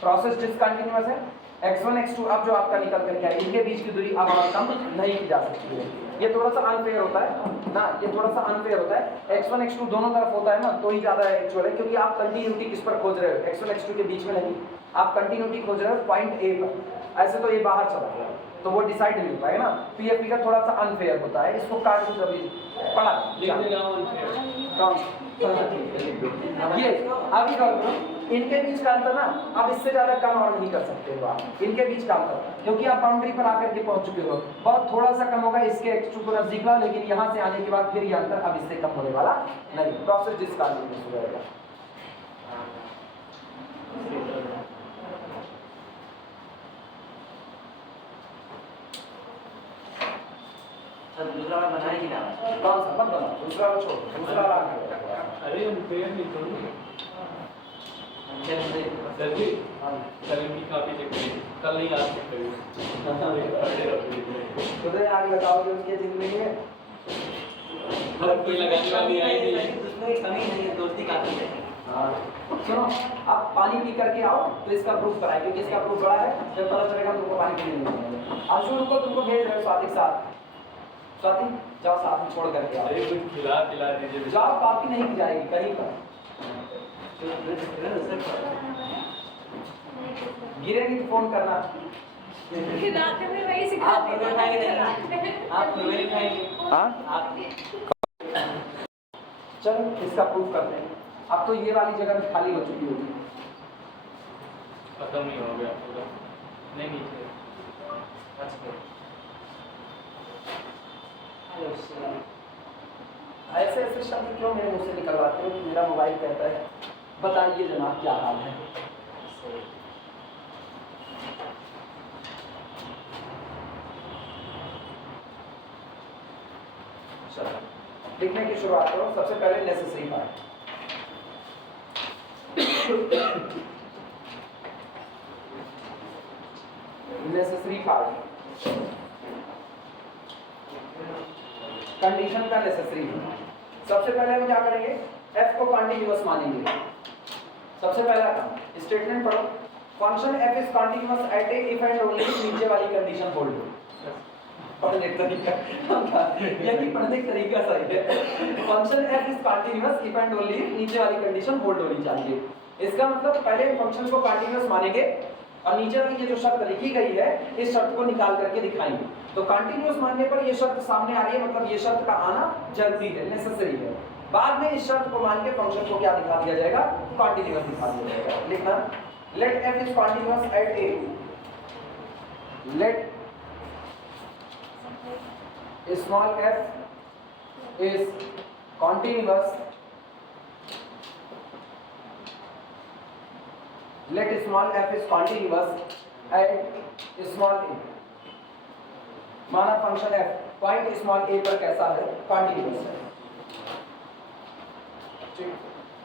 प्रोसेस डिसकंटिन्यूअस है। x1 x2 अब जो आपका निकल करके आए, इनके बीच की दूरी अब और कम नहीं की जा सकती है। ये थोड़ा सा अनफेयर होता है ना, ये थोड़ा सा अनफेयर होता है। x1 x2 दोनों तरफ होता है ना, तो ही ज्यादा एक्चुअल है, क्योंकि आप कंटिन्यूटी किस पर खोज रहे हो, x1 x2 के बीच में नहीं, आप कंटिन्यूटी खोज रहे हो पॉइंट A पर। ऐसे तो ये बाहर चला गया तो वो डिसाइड नहीं हो पाएगा ना, तो ये फिगर थोड़ा सा अनफेयर होता है, इसको काट दो कभी पढ़ा ये अभी करो। इनके बीच का अंतर ना अब इससे ज्यादा कम और नहीं कर सकते हो आप, इनके बीच का अंतर, क्योंकि आप बाउंड्री पर आकर के पहुंच चुके हो, बहुत थोड़ा सा कम होगा इसके x2 को नजदीक ला, लेकिन यहाँ से आने के बाद फिर ये अंतर अब इससे कम होने वाला नहीं, प्रोसेस डिसकंटिन्यूअस हो जाएगा। दूसरा वाला बनाएगी ना, कौन सा मत बना, दूसरा वाला छोड़, दूसरा वाला अरे हम पेड़ नहीं छोड़ेंगे सर जी, कल की काफी चेक करेंगे, कल नहीं आज चेक करेंगे। खुद आगे बताओगे उसके जिंदगी में हर कोई लगाने वाली आई नहीं। उसमें कमी नहीं है, दोस्ती काफी है। हाँ सुनो, आप पानी पी करके आओ तो इसका प्रूफ कराए, क्योंकि इसका प्रूफ बड़ा है, जब पता चलेगा तुमको पानी पीने नहीं मिलेगा। आशु रुको, तुमको भेज रहे हो स्वाति के साथ, स्वाति जाओ साथ में छोड़ करके आओ, अरे कुछ खिला दीजिए। जाओ, पापी नहीं की जाएगी कहीं पर, गिरेगी तो फोन करना। रात में वही आप सिखाते फुलवेल खाएंगे नहीं? आप फुलवेल खाएंगे? हाँ आप चलो इसका प्रूफ करते हैं। अब तो ये वाली जगह भी खाली हो चुकी होगी, खत्म नहीं हो गया पूरा, नहीं नीचे। ऐसे ऐसे शब्द क्यों मेरे मुंह से निकलवाते हो कि मेरा मोबाइल कहता है बताइए जनाब क्या हाल है। चलो लिखने की शुरुआत करो। सबसे पहले necessary part, necessary part, condition का नेसेसरी। सबसे पहले हम क्या करेंगे, f को कॉन्टिन्यूअस मानेंगे। सबसे पहला काम, स्टेटमेंट पढ़ो, function f is continuous at a if and only नीचे वाली कंडीशन होल्ड हो। पढ़ने का तरीका यही पढ़ने का तरीका सही है। Function f is continuous if and only नीचे वाली कंडीशन होल्ड होनी चाहिए। इसका मतलब पहले फंक्शन को कॉन्टिन्यूअस मानेंगे और नीचे वाली ये जो शर्त लिखी गई है इस शर्त को निकाल करके दिखाएंगे। तो कंटिन्यूअस मानने पर ये शर्त सामने आ रही है, मतलब ये शर्त का आना जरूरी है, नेसेसरी है। बाद में इस शर्त को मान के फंक्शन को क्या दिखा दिया जाएगा, कॉन्टिन्यूअस दिखा दिया जाएगा। लिखना, let f is continuous at a, let small f is continuous, let small f is continuous at small a। माना function f point small a पर कैसा है, कॉन्टिन्यूअस है। ठीक,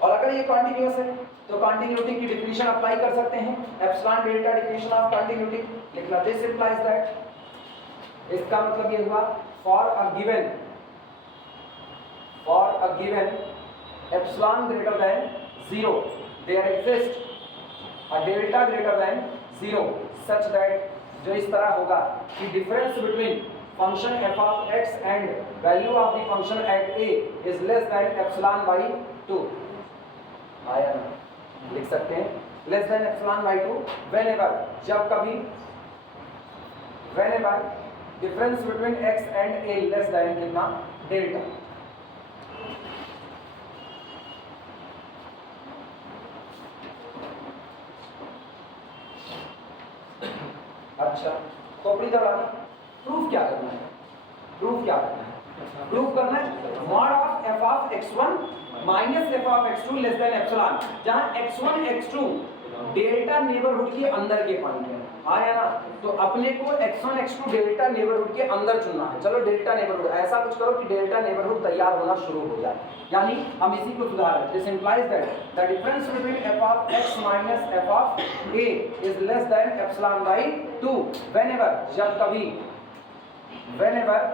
और अगर ये कॉन्टिन्यूअस है तो कॉन्टिन्यूटी की डिफिनेशन अप्लाई कर सकते हैं, epsilon delta definition of continuity. लिखना, दिस इंप्लाइज दैट, इसका मतलब ये हुआ for a given epsilon greater than 0 there exist a delta greater than 0 such that जो इस तरह होगा कि difference between function f of x and value of the function at a is less than epsilon by 2। आया ना, लिख सकते हैं less than epsilon by 2 whenever, जब कभी, whenever difference between x and a less than कितना, delta। अच्छा, खोपड़ी दबाना, प्रूफ क्या करना है, प्रूफ क्या करना है, प्रूव करना है mod of F of x1 minus F of x2 less than epsilon, जहां x1 x2 डेल्टा नेबरहुड के अंदर के पॉइंट है, आया ना। तो अपने को x1 x2 डेल्टा नेबरहुड के अंदर चुनना है। चलो डेल्टा नेबरहुड ऐसा कुछ करो कि डेल्टा नेबरहुड तैयार होना शुरू हो जाए, यानी हम इसी को सुधार रहे। This implies that the difference between f of x minus f of a is less than epsilon by 2 whenever, जब कभी व्हेनेवर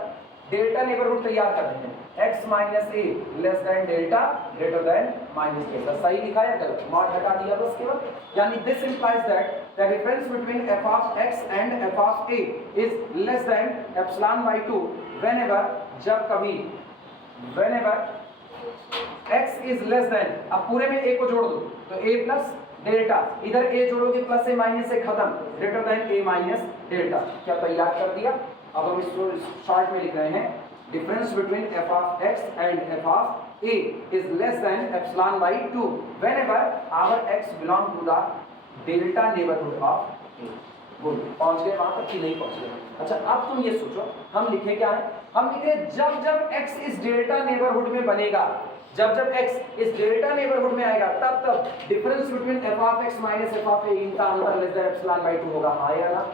डेल्टा नेबरहुड तैयार कर रहे हैं x minus a less than delta greater than minus delta. सही लिखा है गलत, मॉड हटा दिया बस केवल। यानी this implies that the difference between f of x and f of a is less than epsilon by 2 whenever, जब कभी whenever x is less then, अब पूरे में a को जोड़ दो तो a प्लस डेल्टा, इधर a जोड़ोगे प्लस से माइनस से खत्म, greater than a minus delta. क्या तैयार कर दिया? अब हम इसको शॉर्ट में लिख रहे हैं difference between f of x and f of a is less than epsilon by 2 whenever our x belong to the delta neighbourhood of a। Good, पहुंच गए वहां तक कि नहीं पहुंच गए? अच्छा अब तुम ये सोचो हम लिखे क्या है, हम लिखे जब जब x इस डेल्टा नेबरहुड में बनेगा, जब जब x इस डेल्टा नेबरहुड में आएगा तब तब difference between f of x minus f of a इनका अंतर लेस देन एप्सिलॉन बाय 2 होगा, आया ना।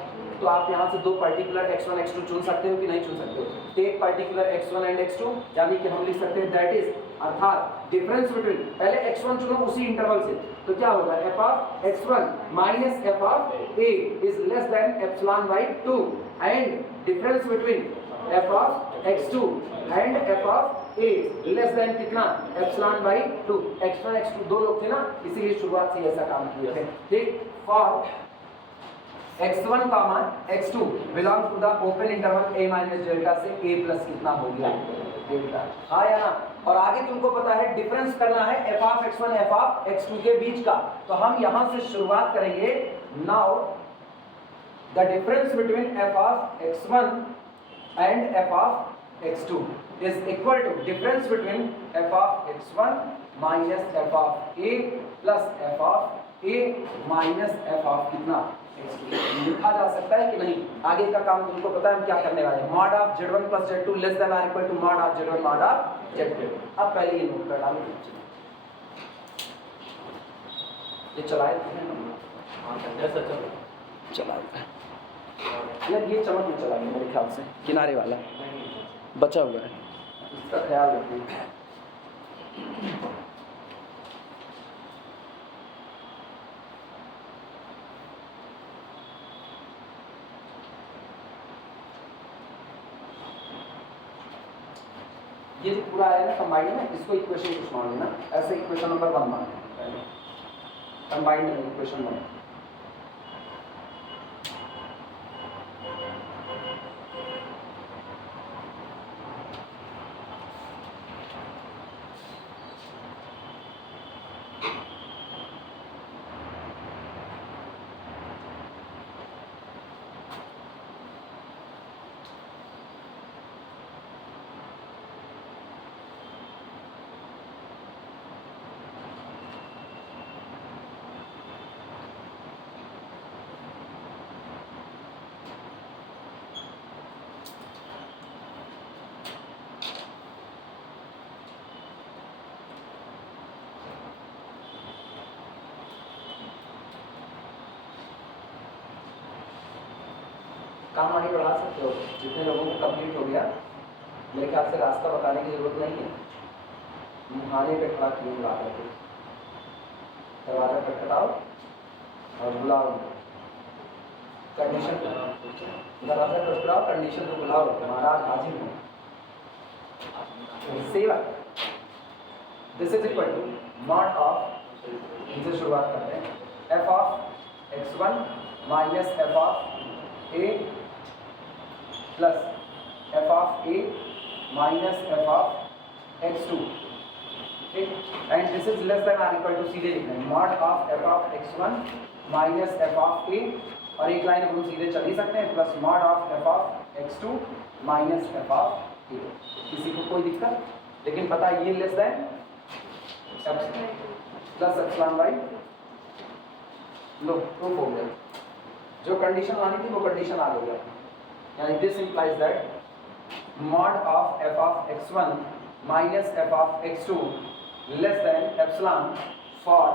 तो आप यहाँ से दो पर्टिकुलर x1 x2 चुन सकते हो कि नहीं चुन सकते हो? Take particular x1 and x2, यानी कि हम लिख सकते हैं दैट इज, अर्थात डिफरेंस बिटवीन, पहले x1 चुनो उसी इंटरवल से, तो क्या होगा f of x1 minus f of a is less than epsilon by 2 and difference between f of x2 and f of a less than कितना, एप्सिलॉन बाय 2। x1 x2 दो लोग थे ना, इसीलिए शुरुआत से ऐसा काम किए थे। ठीक, for x1 comma x2 belong to the open interval a minus delta से a प्लस कितना हो गया, डेल्टा, हाँ या ना। और आगे तुमको पता है डिफरेंस करना है f of x1 f of x2 के बीच का, तो हम यहां से शुरुआत करेंगे। Now the difference between f of x1 and f of x2 is equal to difference between f of x1 minus f of a plus f of a minus f of कितना, लिखा जा सकता है कि नहीं? आगे का काम तुमको पता है हम क्या करने वाले हैं, mod of z1 plus z2 less than और equal to mod of z1 mod of z2। अब पहले ये नोट कर डालो, ये चलाए चला यार, ये चमक में चला गया मेरे ख्याल से, किनारे वाला बचा हुआ है, इसका ख्याल रखिए। ये जो पूरा आया ना कंबाइंड में, इसको इक्वेशन कुछ मान लेना, ऐसे इक्वेशन नंबर 1 मान लेना, कंबाइंड में इक्वेशन 1। काम आगे बढ़ा सकते हो, जितने लोगों को कंप्लीट हो गया मेरे ख्याल से रास्ता बताने की जरूरत नहीं है। मुहाने पे खड़ा क्यों ला करके दरवाजा खटखटाओ और बुलाओ, कंडीशन दरवाजा खटखटाओ, कंडीशन को बुलाओ, महाराज हाजिर हो, सेवा। This is equal to mod of, इनसे शुरुआत करते हैं, f of x1 minus f of a plus f of a minus f of x2, ठीक, and this is less than और इक्वल टू, सीधे लिखना है mod of f of x1 minus f of a, और एक line हम सीधे चल ही सकते हैं, plus mod of f of x2 minus f of a। किसी को कोई दिक्कत? लेकिन पता है ये less than plus epsilon bye, लो प्रूफ हो गया, जो कंडीशन आनी थी वो कंडीशन आ गई, यानी this implies that mod of f of x1 minus f of x2 less than epsilon for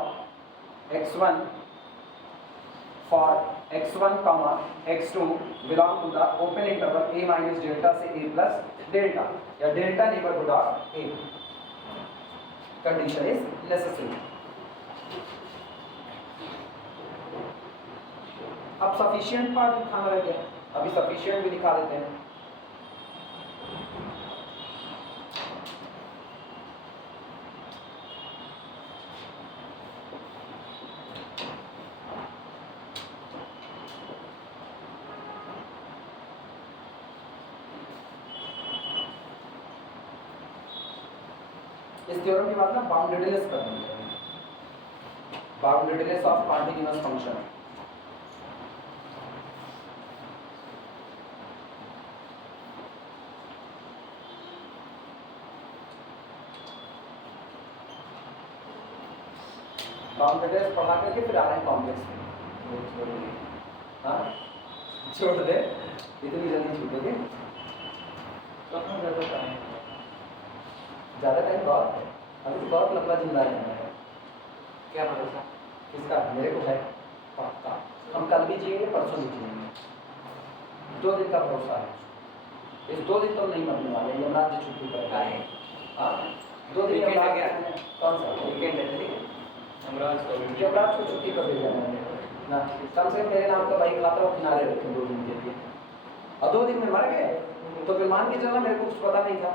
x1 comma x2 belong to the open interval a minus delta से a plus delta या delta neighborhood of a condition is necessary. अब sufficient part दिखाना रह गया, अभी sufficient भी दिखा देते हैं. इस थ्योरम की बात ना बाउंडेडनेस करनी है, boundedness of continuous function. Boundedness पढ़ा करके फिर आ रहे हैं कॉम्प्लेक्स में. हाँ छोड़ दे, इतनी जल्दी छूटोगे कहाँ ज़्यादा टाइम ज़्यादा टाइम बहुत है, अभी तो बहुत लंबा जिंदा है. क्या भरोसा? किसका? मेरे को है पक्का. हम कल भी जिएंगे, परसों भी जिएंगे. 2 दिन का भरोसा है. इस 2 दिन तो नहीं मरने वाले, यमराज जी छुट्टी पर है। हाँ 2 दिन वीकेंड यमराज क्या? कौन सा वीकेंड है ठीक है। हमराज का भी यमराज को छुट्टी पर भेजा मैंने ना. कम से कम मेरे नाम का भाई खाता और किनारे रखे 2 दिन के लिए. और 2 दिन में मर गए तो फिर मान के चलना मेरे को कुछ पता नहीं था.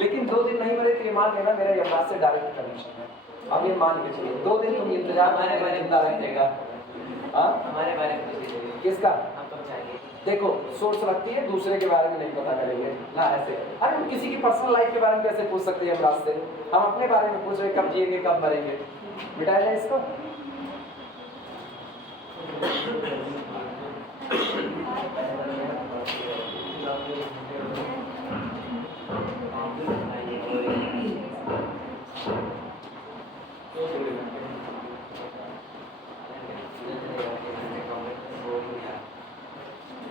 लेकिन 2 दिन नहीं मरे तो ये मान लेना मेरा यमराज से डायरेक्ट कनेक्शन है. अब ये मान के चलिए 2 दिन तुम इंतजार हमारे बारे में जिंदा रखेगा. हाँ हमारे बारे में कुछ नहीं। किसका? हम तो चाहिए। देखो सोर्स रखती है, दूसरे के बारे में नहीं पता करेंगे ना. ऐसे अरे हम किसी की पर्सनल लाइफ के बारे में कैसे पूछ सकते हैं यमराज से? हम अपने बारे में पूछ रहे कब जिएंगे कब मरेंगे. मिटाया जाए इसको.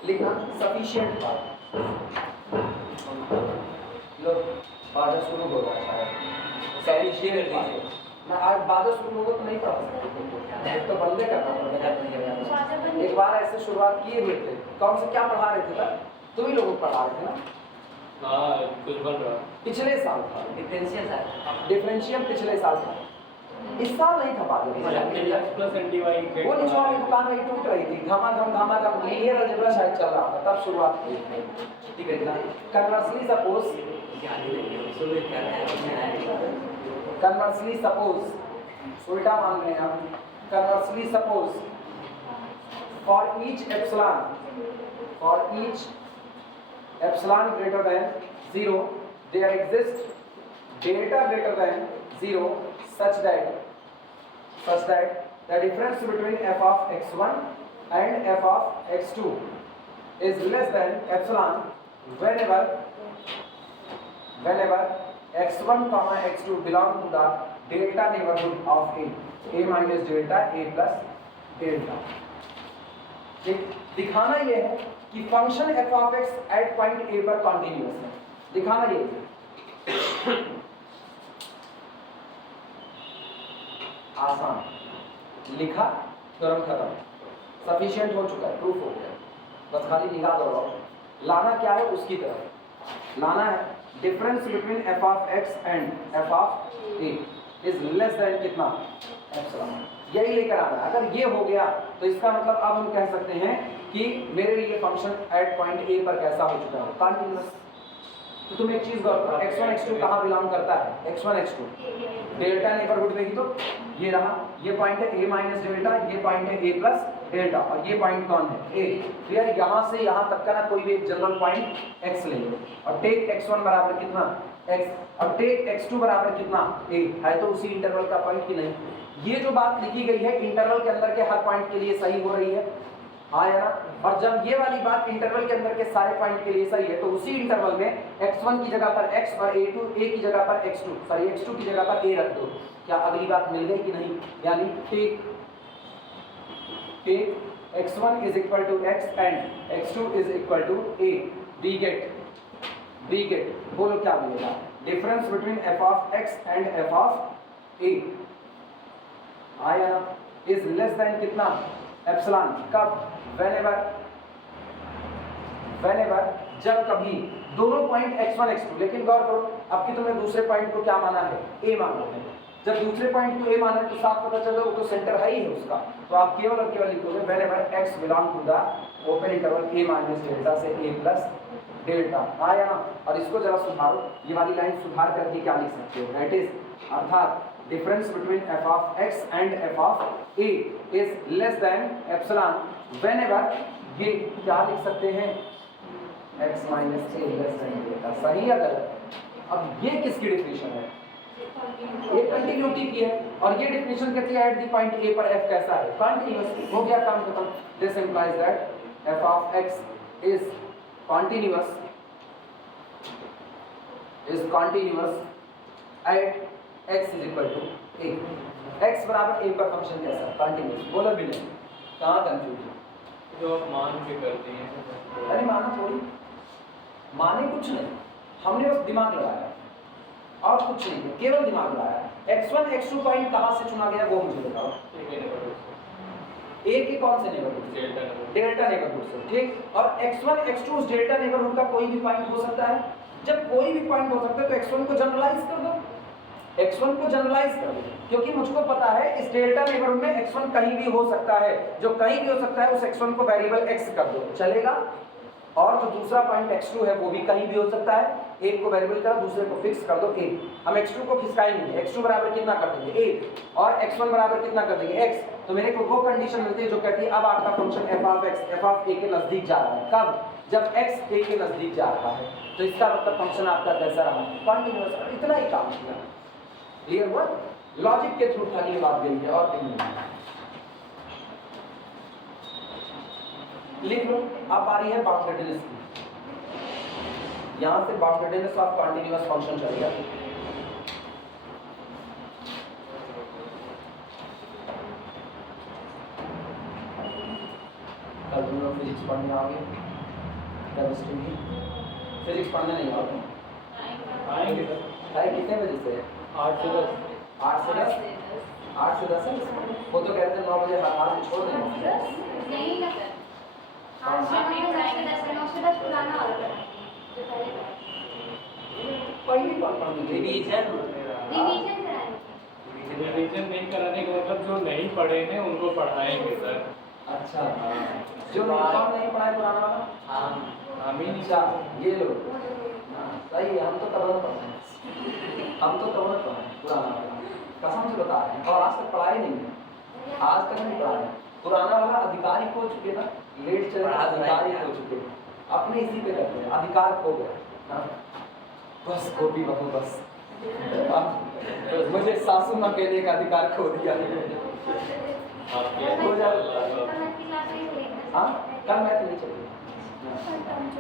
लिखना सफिशिएंट पार्ट. लो बाधा शुरू हो रहा है. सफिशिएंट पार्ट ना आज बाधा शुरू होगा तो नहीं पढ़ा सकते, तो बंदे करना पड़ेगा. एक बार ऐसे शुरुआत किए हुए थे. कौन से क्या पढ़ा रहे थे तब? तुम ही लोग पढ़ा रहे थे ना. हाँ कुछ बन रहा पिछले साल था डिफरेंशियल है। डिफरेंशियल, पिछले साल था. इस साल नहीं था बाधा. प्लस एंटी वाई वो नीचे वाली दुकान में टूट रही थी. घमाघम लीनियर अलजेब्रा शायद चल रहा था तब शुरुआत हुई. ठीक है ना. कन्वर्सली सपोज उल्टा मान रहे हैं हम. Conversely suppose for each epsilon greater than 0 there exists delta greater than 0 such that the difference between f of x1 and f of x2 is less than epsilon whenever x1 comma x2 belong to the delta neighborhood of a minus delta a plus delta. ठीक. दिखाना ये है कि function f of x at point a पर continuous है. दिखाना ये आसान. लिखा, थ्योरम खत्म. सफिशिएंट हो चुका है, प्रूफ हो गया. बस खाली निगाह दौड़ाओ. लाना क्या है? उसकी तरफ लाना है. Difference between f of x and f of a is less than कितना? एप्सिलॉन. यही लेकर आना है. अगर ये हो गया तो इसका मतलब अब हम कह सकते हैं कि मेरे लिए फंक्शन एट पॉइंट ए पर कैसा हो चुका है? कॉन्टिन्यूअस. तो तुम एक चीज गौर करो, x1 x2 कहाँ बिलोंग करता है? x1 x2 डेल्टा नेबरहुड में ही. तो ये रहा, ये पॉइंट है a माइनस डेल्टा, ये पॉइंट है a प्लस डेल्टा, और ये पॉइंट कौन है? a. फिर यहाँ से यहाँ तक का ना कोई भी एक जनरल पॉइंट x ले लो और टेक x1 बराबर कितना? x. और टेक x2 बराबर कितना? a. है तो उसी इंटरवल का पॉइंट की नहीं. ये जो बात लिखी गई है इंटरवल के अंदर के हर पॉइंट के लिए सही हो रही है. हाँ या ना. और जब ये वाली बात इंटरवल के अंदर के सारे पॉइंट के लिए सही है तो उसी इंटरवल में x1 की जगह पर x और a की जगह पर x2 की जगह पर a रख दो. क्या अगली बात मिल गई कि नहीं? यानी take x1 is equal to x and x2 is equal to a, we get बोलो क्या मिलेगा? Difference between f of x and f of a आया ना, इज लेस देन कितना? एप्सिलॉन। कब? whenever जब कभी दोनों पॉइंट x1 x2, लेकिन गौर करो अब कि तुमने दूसरे पॉइंट को क्या माना है? a माना है। जब दूसरे पॉइंट को a माना है तो साफ पता चल रहा है वो तो सेंटर है ही है उसका, तो आप केवल और केवल लिखोगे whenever x belong to the open interval a minus delta से a प्लस डेल्टा। आया ना? और इसको जरा सुधारो, ये वाली लाइन सुधार करके क्या लिख सकते हो? दैट इज अर्थात difference between f of x and f of a is less than epsilon whenever, ये क्या लिख सकते हैं? x minus a less than delta. सही है गलत? अब ये किसकी डिफिनेशन है? ये कंटिन्यूटी की है, और ये डिफिनेशन कहती है एट द पॉइंट a पर f कैसा है? कंटीन्यूअस। हो गया काम खत्म। This implies that f of x is continuous at x is equal to a। x बराबर a पर फंक्शन कैसा है? कंटीन्यूअस। बोलो भी नहीं, कहाँ कंफ्यूजन? जो आप मान के करते हैं। अरे माना थोड़ी, माने कुछ नहीं, हमने बस दिमाग लगाया और कुछ नहीं, केवल दिमाग लगाया। x1 x2 पॉइंट कहाँ से चुना गया वो मुझे बताओ। a के कौन से नेबरहुड? डेल्टा नेबरहुड से, ठीक। और x1 x2 उस डेल्टा नेबरहुड का कोई भी पॉइंट हो सकता है। जब कोई भी पॉइंट हो सकता है तो x1 को जनरलाइज कर दो, x1 को जनरलाइज कर दो, क्योंकि मुझको पता है इस डेल्टा नेबरहुड में x1 कहीं भी हो सकता है। जो कहीं भी हो सकता है उस x1 को वेरिएबल x कर दो, चलेगा। और जो दूसरा पॉइंट x2 है वो भी कहीं भी हो सकता है, एक को वेरिएबल कर दूसरे को फिक्स कर दो a। हम x2 को खिसकाएंगे, x2 बराबर कितना कर देंगे? a, और x1 बराबर कितना कर देंगे? x। तो मेरे को वो कंडीशन मिलती है जो कहती है अब आपका function f of x f of a के नजदीक जा रहा है। कब? जब x a के नजदीक जा रहा है। तो इसका मतलब फंक्शन आपका कैसा रहा? कंटीन्यूअस। इतना ही काम किया। क्लियर हुआ? लॉजिक के थ्रू खाली बात गई है और कहीं नहीं। लिख लो। अब आ रही है बाउंडेडनेस की। यहां से बाउंडेडनेस ऑफ कंटीन्यूअस फंक्शन चलेगा। कल तुम लोग फिजिक्स पढ़ने आओगे? केमिस्ट्री की फिजिक्स पढ़ने नहीं आओगे? आएंगे सर। अरे कितने बजे से? 8 से 10। 8 से 10? 8 से 10 वो तो कहते हैं 9 बजे हाथ छोड़ देंगे। नहीं ना सर, आज से 9 से 10 पुराना वाला पहली बार पढ़नी रिवीजन रिवीजन कराएंगे। रिवीजन नहीं कराने का मतलब जो नहीं पढ़े हैं उनको पढ़ाएंगे सर। अच्छा, जो काम नहीं पढ़ाए पुराना वाला हम ही नहीं। अच्छा ये लो। हाँ, सही है। हम तो कब पढ़ते हैं, हम तो कब पढ़ते हैं पुराना वाला, कसम से बता रहे हैं। और आज तक पढ़ाई नहीं है, आज तक नहीं पढ़ा है। पुराना वाला अधिकारिक हो चुके ना, लेट चले अधिकारिक हो चुके, अपने इसी पे करते हैं, अधिकार खो गया। हाँ, बस कॉपी बहु बस। मुझे सासू माँ कहने का अधिकार खो दिया। हो जाएगा। हाँ, कल मैथ नहीं चलेगी,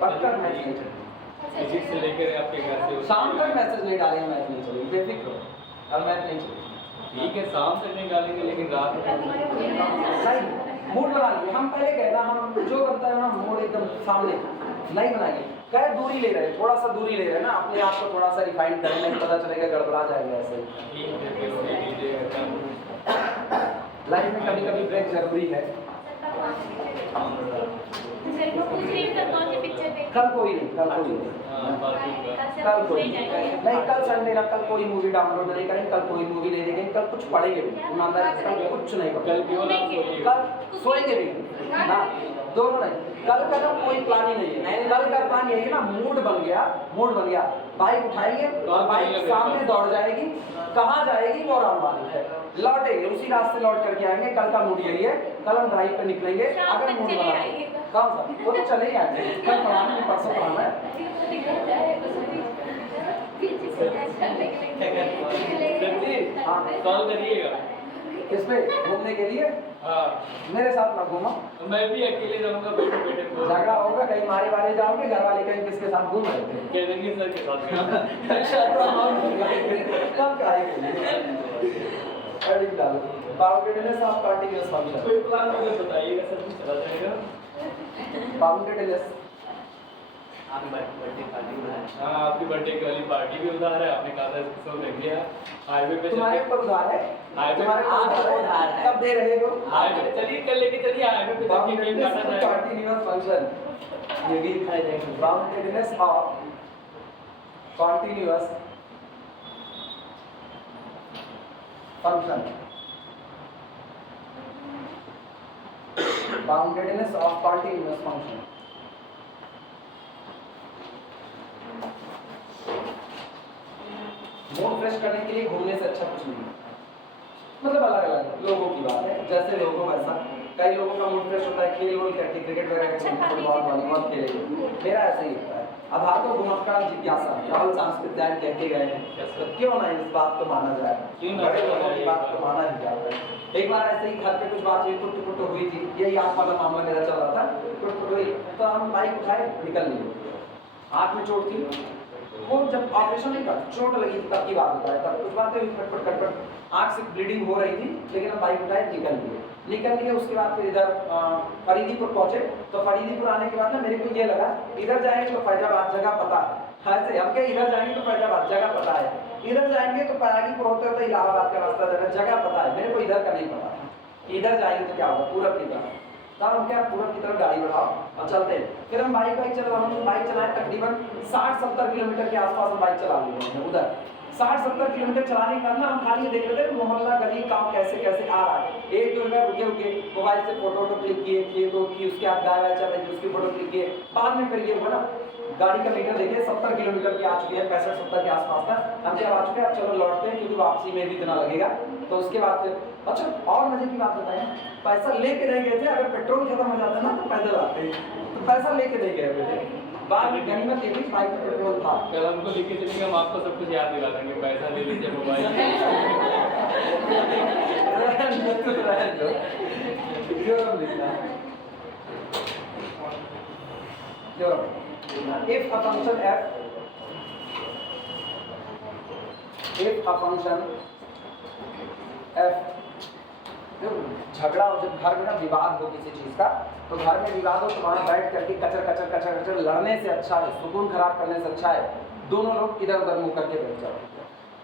पक्का मैथ नहीं चलेगी। फिजिक्स से लेकर आपके घर से शाम तक मैसेज नहीं डालेंगे, मैथ नहीं चलेगी, बेफिक्र हो, कल मैथ नहीं चलेगी। ठीक है, शाम तक नहीं डालेंगे लेकिन रात में नहीं, मूड बना लिए। हम पहले गए ना, हम जो बनता है ना मूड एकदम सामने नहीं बनाएंगे। कहे दूरी ले रहे हैं, थोड़ा सा दूरी ले रहे हैं ना, अपने आप को थोड़ा सा रिफाइन करें, नहीं पता चलेगा गड़बड़ा जाएगा ऐसे ही। ठीक है, फिर वही कीजिएगा। लाइफ में कभी कभी ब्रेक जरूरी है। कल कोई नहीं, कल कोई नहीं, कल कोई नहीं, कल संडे ना, कल कोई मूवी डाउनलोड नहीं करेंगे, कल कोई मूवी नहीं देखेंगे, कल कुछ पढ़ेंगे भी ईमानदारी से, कल कुछ नहीं कल पढ़ेंगे, केवल आप सोइए। कल सोएंगे भी ना, दोनों नहीं। कल का तो कोई प्लान ही नहीं है। कल का प्लान यही है ना, मूड बन गया, बाइक उठाएंगे, बाइक सामने दौड़ जाएगी, कहाँ जाएगी वो राम मालिक है, लौटेंगे उसी रास्ते लौट करके आएंगे। कल का मूड यही है, कल हम ड्राइव पे निकलेंगे। अगर मूड बना कौन सा, वो तो चले ही आएंगे, कल पढ़ाना नहीं, परसों पढ़ाना है। हाँ, कॉल करिएगा। किस पे? घूमने के लिए? हाँ, मेरे साथ ना घूमो, मैं भी अकेले जाऊंगा, बैठे को झगड़ा होगा, कहीं मारे वारे जाओगे, घर वाले कहीं किसके साथ घूम रहे थे। कह देंगे सर के साथ। अच्छा, तो हम कब आएंगे? हेडिंग डालो बाउंडेडनेस ऑफ कंटीन्यूअस फंक्शन। कोई प्लान मुझे बताइएगा सर, भी चला जाएगा। बाउंडेडनेस आपने बर्थडे पार्टी बनाया। हाँ, आपकी बर्थडे की वाली पार्टी भी उधार है, आपने कहा था सब रख लिया। हाईवे पे तुम्हारे चलिए, ऊपर उधार है, हाईवे तुम्हारे ऊपर उधार है, कब दे रहे हो? हाईवे चलिए, कल लेके चलिए हाईवे पे जाके केक बाउंडेडनेस काटा ऑफ जाएगा। कंटीन्यूअस फंक्शन, ये भी दिखाई देगा। Boundedness of continuous function, boundedness of continuous function. Mood fresh करने के लिए घूमने से अच्छा कुछ नहीं है। मतलब अलग अलग लोगों की बात है, जैसे लोगों वैसा। कई लोगों का मूड फ्रेश होता है खेल वोल करके, क्रिकेट वगैरह खेल, फुटबॉल वॉलीबॉल खेले। मेरा ऐसे ही होता है। आधार तो घुमक्कड़ जिज्ञासा, राहुल सांस्कृतिक ज्ञान कह के गए हैं, तो क्यों ना इस बात को माना जाए, बड़े लोगों की बात को माना ही जाता है। एक बार ऐसे ही घर पे कुछ बात हुई, कुट कुट हुई थी, यही आँख वाला मामला मेरा चल रहा था, कुट कुट हुई तो हम बाइक उठाए निकल लिए। आँख में चोट थी, वो जब ऑपरेशन नहीं कर चोट लगी थी तब की बात होता है, तब कुछ बातें हुई खटपट खटपट, आँख से ब्लीडिंग हो रही थी, लेकिन हम बाइक उठाए निकल लिए। उसके बाद फिर इधर फरीदीपुर पहुंचे। तो फरीदीपुर आने के बाद ना मेरे को ये लगा इधर जाएंगे तो फैजाबाद जगह पता है, ऐसे हम क्या इधर जाएंगे तो फैजाबाद जगह पता है, इधर जाएंगे तो पयागीपुर होते होते इलाहाबाद का रास्ता जगह पता है। मेरे को इधर का नहीं पता था, इधर जाएंगे तो क्या होगा पूरब की तरफ। तब हम क्या पूरब की तरफ गाड़ी बढ़ाओ और चलते हैं। फिर हम बाइक बाइक चलाए तकरीबन 60-70 किलोमीटर के आसपास हम बाइक चला लिए हैं। उधर 60-70 किलोमीटर चलाने के बाद ना हम खाली देख रहे थे मोहल्ला गली काम कैसे कैसे आ रहा है। एक दो जगह रुके रुके मोबाइल से फोटो क्लिक किए, खेत की उसके बाद गाय वाय चल रही थी उसकी फोटो क्लिक किए। बाद में फिर ये हुआ ना गाड़ी का मीटर देखिए 70 किलोमीटर के आ चुके हैं, 65-70 के आसपास था। हम क्या आ चुके हैं, अब चलो लौटते हैं क्योंकि वापसी में भी इतना लगेगा। तो उसके बाद फिर अच्छा और मजे की बात बताएं, पैसा लेके नहीं गए थे, अगर पेट्रोल खत्म हो जाता ना तो पैदल आते, तो पैसा लेके नहीं गए थे। बाद में गनीमत ये भी बाइक में पेट्रोल था। कल हमको लेके चलेंगे, हम आपको सब कुछ याद दिला देंगे, पैसा ले लीजिए mobile. If a function f, if a function f, झगड़ा हो जब घर में ना विवाद हो किसी चीज का, तो घर में विवाद हो तो वहां बैठ करके कचर कचर कचर कचर लड़ने से अच्छा है, सुकून खराब करने से अच्छा है दोनों लोग इधर उधर मुंह करके बैठ जाओ।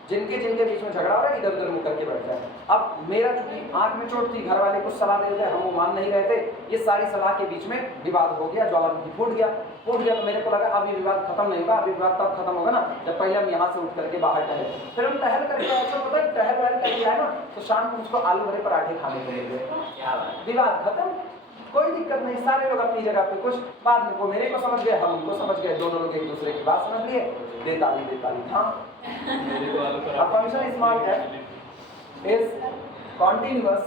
जिनके जिनके बीच में झगड़ा हो रहा है इधर उधर मुंह करके बैठ जाए। अब मेरा चूंकि आंख में चोट थी, घर वाले कुछ सलाह दे रहे थे, हम वो मान नहीं रहे थे, ये सारी सलाह के बीच में विवाद हो गया, ज्वालामुखी फूट गया। तो मेरे को लगा अब ये विवाद खत्म नहीं होगा, अभी विवाद तब खत्म होगा ना जब पहले हम यहाँ से उठ करके बाहर टहले। फिर हम टहल करके ऐसा पता है टहल वहल करके आए ना तो शाम को उसको आलू भरे पराठे खाने को मिल गए, विवाद खत्म, कोई दिक्कत नहीं, सारे लोग अपनी जगह पे खुश। बाद में वो मेरे को समझ गए, हम उनको समझ गए, दोनों लोग एक दूसरे की बात समझ लिए, देताली हाँ। A function small f is continuous।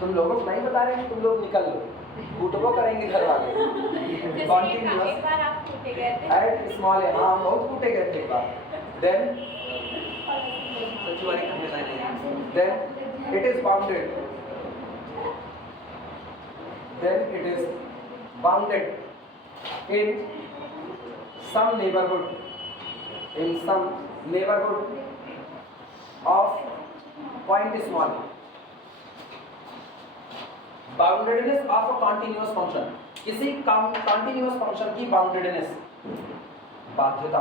तुम लोगों को नहीं बता रहे हैं, तुम लोग निकल लो, कूटबो करेंगे घर वाले। Continuous एक बार आप कूटे गए थे। at small f, हाँ बहुत कूटे गए थे एक बार। Then it is bounded। Then it is bounded in some neighborhood, in some neighborhood of point small। Boundedness of a continuous function, किसी कंटीन्यूअस फंक्शन की बाउंडेडनेस बाध्यता।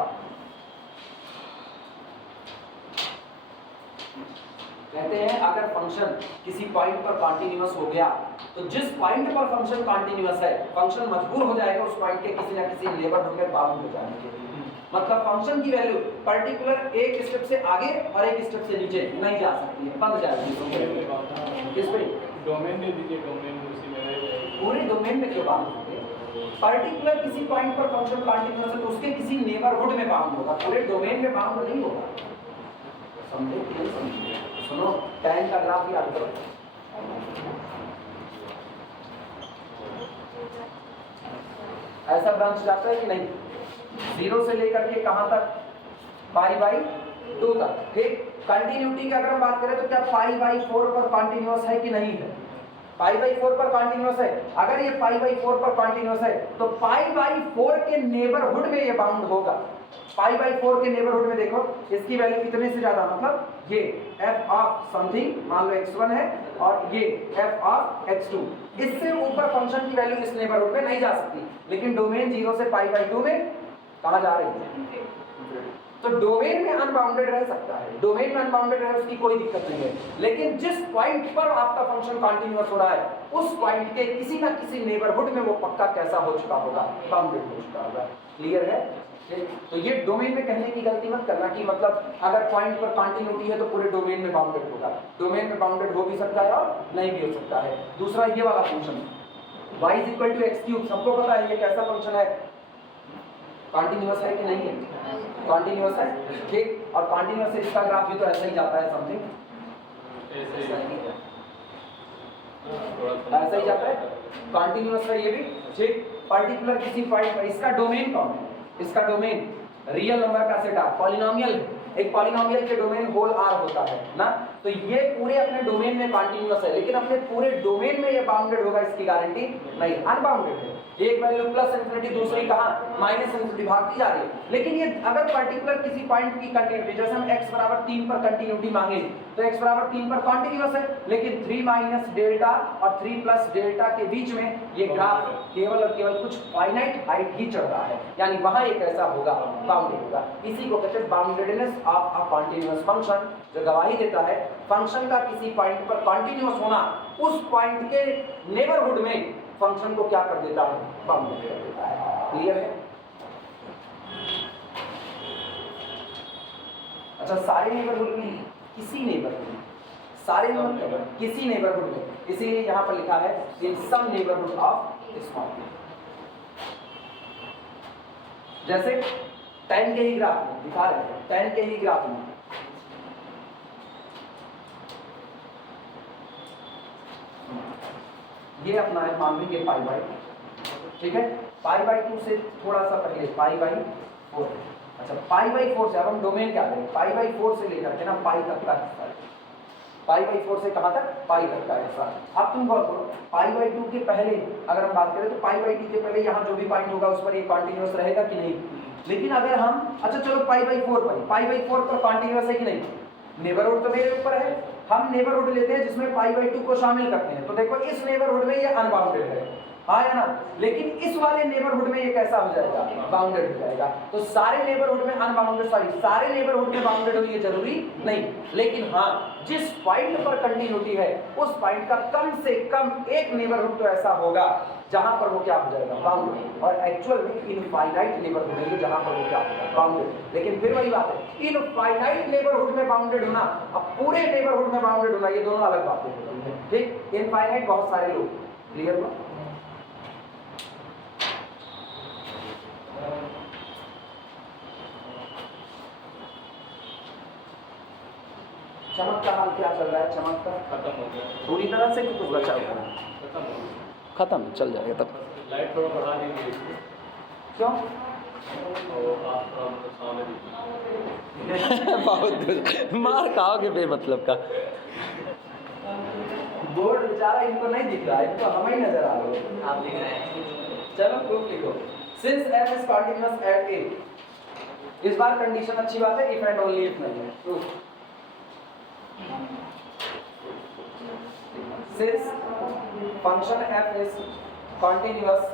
कहते हैं अगर फंक्शन किसी पॉइंट पर कंटीन्यूअस हो गया तो जिस पॉइंट पर फंक्शन कंटीन्यूअस है फंक्शन मजबूर हो जाएगा उस पॉइंट के किसी ना किसी नेबरहुड में बाउंड हो जाने के लिए। मतलब फंक्शन की वैल्यू पर्टिकुलर एक स्टेप से आगे और एक स्टेप से नीचे नहीं जा सकती है, बंद जाएगी। किस पे डोमेन दे दीजिए, डोमेन उसी में रह जाएगी। पूरे डोमेन में क्यों बाउंड होंगे? पर्टिकुलर किसी पॉइंट पर फंक्शन कंटीन्यूअस है तो उसके किसी नेबरहुड में बाउंड होगा, पूरे डोमेन में बाउंड नहीं होगा। समझे कि नहीं समझे? सुनो tan का ग्राफ याद करो। ऐसा ब्रांच जाता है कि नहीं, 0 से लेकर के कहां तक, π/2 तक। ठीक, कंटिन्यूटी की अगर हम बात करें तो क्या π/4 पर कंटिन्यूअस है कि नहीं है? π/4 पर कंटिन्यूअस है। अगर ये π/4 पर कंटिन्यूअस है तो π/4 के नेबरहुड में ये बाउंड होगा। पाई बाई 4 के नेबरहुड में देखो इसकी वैल्यू इतने से ज्यादा, मतलब ये f ऑफ समथिंग मान लो x1 है और ये f ऑफ x2, इससे ऊपर फंक्शन की वैल्यू इस नेबरहुड में नहीं जा सकती। लेकिन डोमेन 0 से पाई बाई 2 में कहाँ जा रही है? तो डोमेन में अनबाउंडेड रह सकता है, डोमेन में अनबाउंडेड रहे उसकी कोई दिक्कत नहीं है। लेकिन जिस पॉइंट पर आपका फंक्शन कंटीन्यूअस हो रहा है उस पॉइंट के किसी ना किसी नेबरहुड में वो पक्का कैसा हो चुका होगा? बाउंडेड हो चुका होगा। क्लियर है? तो ये डोमेन में कहने की गलती मत करना कि मतलब अगर पॉइंट पर कंटिन्यूटी है तो पूरे डोमेन में बाउंडेड होगा। डोमेन में बाउंडेड हो भी सकता है और नहीं भी हो सकता है। दूसरा ये वाला फंक्शन y = x3, सबको पता है ये कैसा फंक्शन है? कंटीन्यूअस है कि नहीं है? कंटीन्यूअस है, ठीक। और कंटीन्यूअस से इसका ग्राफ भी तो ऐसा ही जाता है, समथिंग ऐसा ही जाता है। कंटीन्यूअस है ये भी, ठीक। पर्टिकुलर किसी पॉइंट पर इसका डोमेन कौन है? इसका डोमेन रियल नंबर का सेट आर, पॉलिनोमियल, एक पॉलिनोमियल के डोमेन होल आर होता है ना। तो ये पूरे अपने डोमेन में कंटीन्यूअस है, लेकिन अपने पूरे डोमेन में ये बाउंडेड होगा इसकी गारंटी नहीं, अनबाउंडेड है। एक वैल्यू प्लस इंफिनिटी, दूसरी कहाँ माइनस इंफिनिटी भागती जा रही है। लेकिन ये अगर पर्टिकुलर किसी पॉइंट की कंटिन्यूटी, जैसे हम x बराबर 3 पर कंटिन्यूटी मांगे तो x बराबर 3 पर कंटिन्यूअस है, लेकिन 3 माइनस डेल्टा और 3 प्लस डेल्टा के बीच में ये ग्राफ केवल और केवल कुछ फाइनाइट हाइट ही चढ़ रहा है, यानी वहां एक ऐसा होगा बाउंडेड होगा। इसी को कहते हैं boundedness of a continuous function, जो गवाही देता है फंक्शन का किसी पॉइंट पर कंटीन्यूअस होना उस पॉइंट के नेबरहुड में फंक्शन को क्या कर देता है? बाउंडेड कर देता है। क्लियर है? अच्छा, सारे नेबरहुड में, किसी नेबरहुड में, सारे नेबरहुड किसी नेबरहुड में, इसीलिए यहां पर लिखा है इन सम नेबरहुड ऑफ स्मॉल। जैसे 10 के ही ग्राफ में दिखा रहे हैं, 10 के ही ग्राफ में ये अपना है, मान लीजिए पाई बाई, ठीक है, पाई बाई 2 से थोड़ा सा पहले पाई बाई 4। अच्छा, पाई बाई 4 से अब हम डोमेन क्या करें? पाई बाई 4 से लेकर के ना पाई तक का हिस्सा, पाई बाई 4 से कहाँ तक? पाई तक का हिस्सा। अब तुम गौर करो, पाई बाई 2 के पहले अगर हम बात करें तो पाई बाई 2 के पहले यहाँ जो भी पॉइंट होगा उस पर ये कंटिन्यूअस रहेगा कि नहीं? लेकिन अगर हम, अच्छा चलो पाई बाई 4 पर, पाई बाई 4 पर कंटिन्यूअस है कि नहीं? नेबरहुड तो मेरे ऊपर है, हम नेबरहुड लेते हैं जिसमें पाई बाई 2 को शामिल करते हैं, तो देखो इस नेबरहुड में ये अनबाउंडेड है, हाँ या ना। लेकिन इस वाले नेबरहुड में ये कैसा हो जाएगा? बाउंडेड हो जाएगा। तो सारे नेबरहुड में अनबाउंडेड, सॉरी सारे नेबरहुड में बाउंडेड हो ये जरूरी नहीं, लेकिन हाँ जिस पॉइंट पर कंटिन्यूटी है उस पॉइंट का कम से कम एक नेबरहुड तो ऐसा होगा जहां पर वो क्या हो जाएगा? बाउंडेड। और एक्चुअल में इनफाइनाइट नेबरहुड है जहां पर वो क्या होगा? बाउंडेड। लेकिन फिर वही बात है, इनफाइनाइट नेबरहुड में बाउंडेड होना अब पूरे नेबरहुड में बाउंडेड होना, ये दोनों अलग बातें होती हैं, ठीक। इनफाइनाइट बहुत सारे लोग, क्लियर हुआ? चमक का हाल क्या चल रहा है? चमक का खत्म हो गया, पूरी तरह से कुछ बचा हुआ है? खत्म हो गया। खत्म, चल जाएगा तब। लाइट थोड़ा बढ़ा दीजिए इसको, क्यों? तो आप थोड़ा मतलब सामने दीजिए। बहुत दूर मार खाओगे बेमतलब का। बोर्ड बेचारा इनको नहीं दिख रहा है, इनको हमें ही नजर आ रहा है। आप लिख रहे हैं। चलो प्रूफ लिखो। Since f is continuous at a, इस बार कंडीशन अच्छी बात है, इफ एंड ओनली इफ नहीं है। Proof, since function f is continuous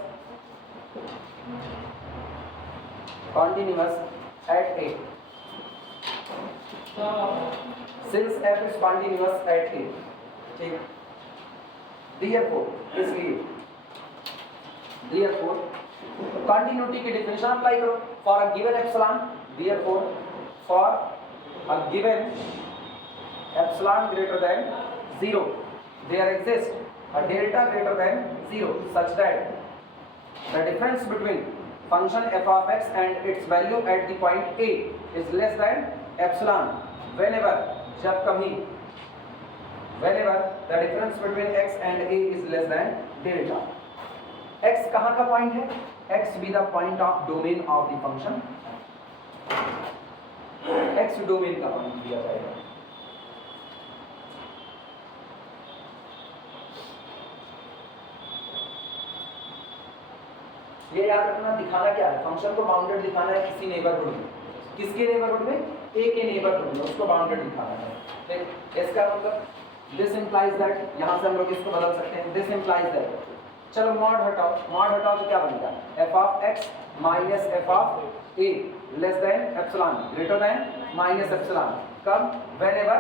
at a, since f is continuous at a, ठीक। therefore कंटिन्यूटी की डेफिनेशन अप्लाई करो for a given epsilon, therefore for a given epsilon greater than 0 there exists a delta greater than 0 such that the difference between function f of x and its value at the point a is less than epsilon whenever, जब कभी, whenever the difference between x and a is less than delta। x कहाँ का point है? x be the point of domain of the function, x domain का point दिया जाएगा। ये याद रखना, दिखाना क्या है? फंक्शन को बाउंडेड दिखाना है किसी नेबरहुड में। किसके नेबरहुड में? ए के नेबरहुड में, उसको बाउंडेड दिखाना है। ठीक, इसका मतलब दिस इंप्लाइज दैट, यहाँ से हम लोग इसको बदल सकते हैं, दिस इंप्लाइज दैट। चलो मॉड हटाओ तो क्या बनेगा? F of x minus F of A less than epsilon greater than minus epsilon. कब? व्हेनेवर,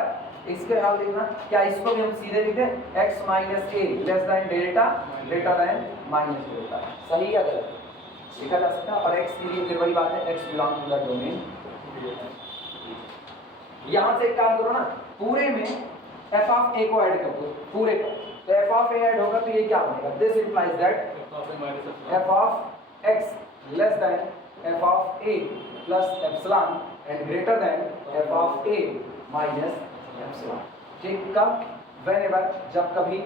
इसके हाल देखना, क्या इसको भी हम सीधे लिखे x minus a less than delta greater than minus delta, सही या गलत लिखा जा सकता है। और x के लिए फिर वही बात है, x belong to the domain. यहां से एक काम करो ना, पूरे में f ऑफ a को ऐड कर दो, पूरे को, तो f ऑफ a ऐड होगा तो ये क्या बनेगा? This implies that f of x less than f of a plus epsilon and greater than f of a minus epsilon. ठीक, कब? व्हेनेवर, जब कभी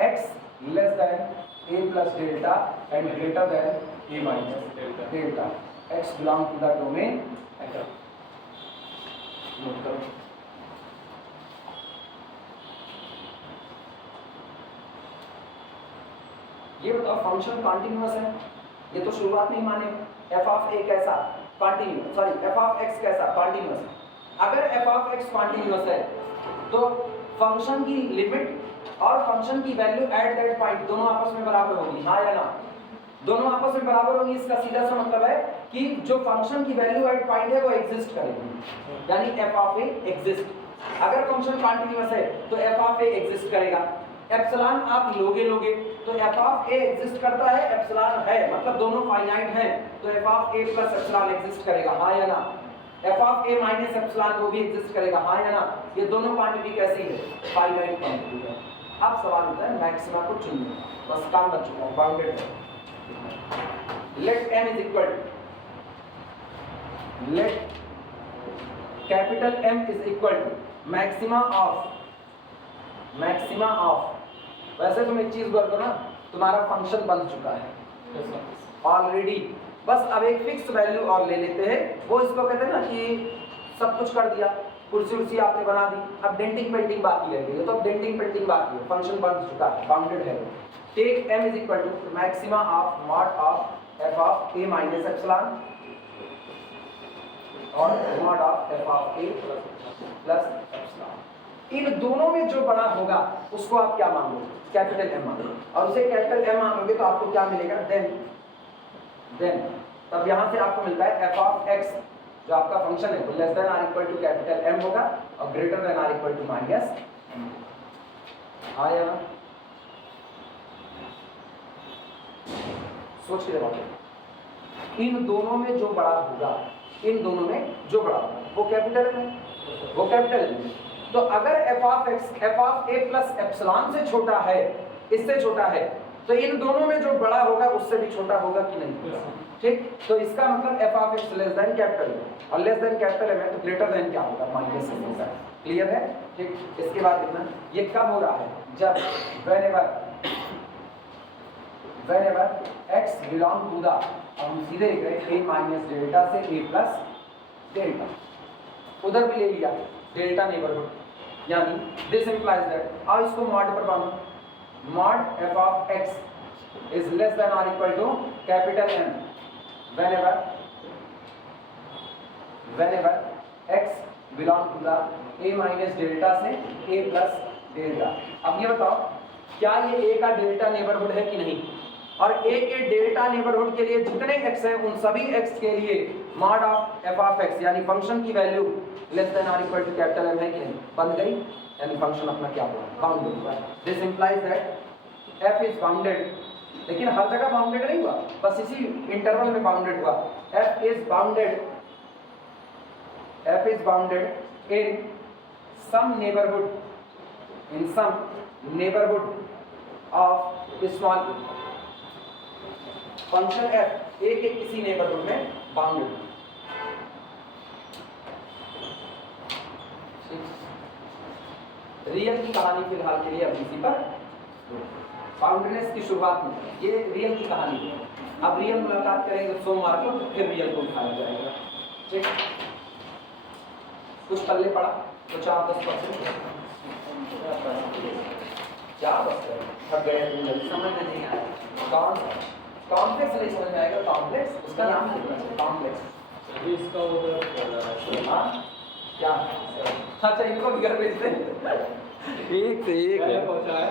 x less than a plus delta and greater than a minus delta, x belong to the domain. Note करो। ये बताओ function continuous है, ये तो शुरुआत में ही माने f ऑफ a कैसा? Continuous, sorry f of x कैसा? कॉन्टिन्यूअस है। अगर f ऑफ x कॉन्टिन्यूअस है तो फंक्शन की लिमिट और फंक्शन की वैल्यू एट दैट पॉइंट दोनों आपस में बराबर होगी, हाँ या ना? दोनों आपस में बराबर होगी, इसका सीधा सा मतलब है कि जो फंक्शन की वैल्यू एट पॉइंट है वो एग्जिस्ट करेगी, यानी f ऑफ a एग्जिस्ट। अगर फंक्शन कॉन्टिन्यूअस है तो f ऑफ a एग्जिस्ट करेगा। एप्सिलॉन आप लोगे तो f ऑफ a एग्जिस्ट करता है, एप्सिलॉन है, मतलब दोनों फाइनाइट हैं, तो f of a plus epsilon exist करेगा, हाँ या ना? f of a minus epsilon वो भी एग्जिस्ट करेगा, हाँ या ना? ये दोनों क्वांटिटी कैसी है? फाइनाइट क्वांटिटी है। अब सवाल होता है मैक्सिमा को चुनने, बस काम बच चुका है, बाउंडेड है। Let m is equal, let capital M is equal to maxima of, वैसे तुम एक चीज गौर करो ना, तुम्हारा फंक्शन बन चुका है ऑलरेडी, बस अब एक फिक्स वैल्यू और ले लेते हैं, वो इसको कहते हैं ना कि सब कुछ कर दिया, कुर्सी उर्सी आपने बना दी, अब डेंटिंग पेंटिंग बाकी रह गई, तो अब डेंटिंग पेंटिंग बाकी है, फंक्शन बन चुका है, बाउंडेड है। Take m is equal to maxima of mod of f of a minus epsilon और mod of f of a plus epsilon. इन दोनों में जो बड़ा होगा उसको आप क्या मान लोगे? कैपिटल M मान लो, और उसे कैपिटल M मान लोगे तो आपको क्या मिलेगा? देन तब यहां से आपको मिलता है f ऑफ x, जो आपका फंक्शन है वो less than or equal to capital M होगा और greater than or equal to minus M। हाँ या ना? सोच के जवाब। इन दोनों में जो बड़ा होगा, इन दोनों में जो बड़ा होगा वो कैपिटल है, वो कैपिटल है। तो अगर f of a plus epsilon से छोटा है, इससे छोटा है, तो इन दोनों में जो बड़ा होगा उससे भी छोटा होगा कि नहीं? ठीक, तो इसका मतलब f of x less then capital है, और लेस देन कैपिटल है तो ग्रेटर देन क्या होगा? माइनस से होगा। क्लियर है? ठीक, इसके बाद देखना ये कब हो रहा है? जब whenever x belong to the, हम सीधे लिख रहे हैं a माइनस डेल्टा से a प्लस डेल्टा, उधर भी ले लिया डेल्टा नेबरहुड, यानी दिस इंप्लाइज दैट, और इसको मॉड पर बांधो, mod f of x is less than और equal to capital M whenever x belong to the a minus delta से a प्लस डेल्टा। अब ये बताओ क्या ये a का डेल्टा नेबरहुड है कि नहीं? और a के डेल्टा नेबरहुड के लिए जितने x हैं उन सभी x के लिए mod of f of x यानी फंक्शन की वैल्यू लेस देन और इक्वल टू कैपिटल M है कि नहीं? बन गई, यानी फंक्शन अपना क्या हुआ? बाउंडेड हुआ। This implies that f is bounded, लेकिन हर जगह बाउंडेड नहीं हुआ, बस इसी इंटरवल में बाउंडेड हुआ। f is bounded in some neighbourhood of small function f a के किसी नेबरहुड में बाउंडेड। रियल की कहानी फिलहाल के लिए अब इसी पर, बाउंड्रीनेस की शुरुआत में ये रियल की कहानी है। अब रियल मुलाकात करेंगे सोमवार को, फिर रियल को उठाया जाएगा। ठीक, कुछ पल्ले पड़ा तो 4-10% क्या बस थक गए, समझ में नहीं आया कौन सा कॉम्प्लेक्स नहीं समझ में आएगा, कॉम्प्लेक्स उसका नाम ही लिखना चाहिए, कॉम्प्लेक्स। अभी इसका उधर हाँ क्या, अच्छा इनको भी घर भेज दे। एक से एक पहुंचा है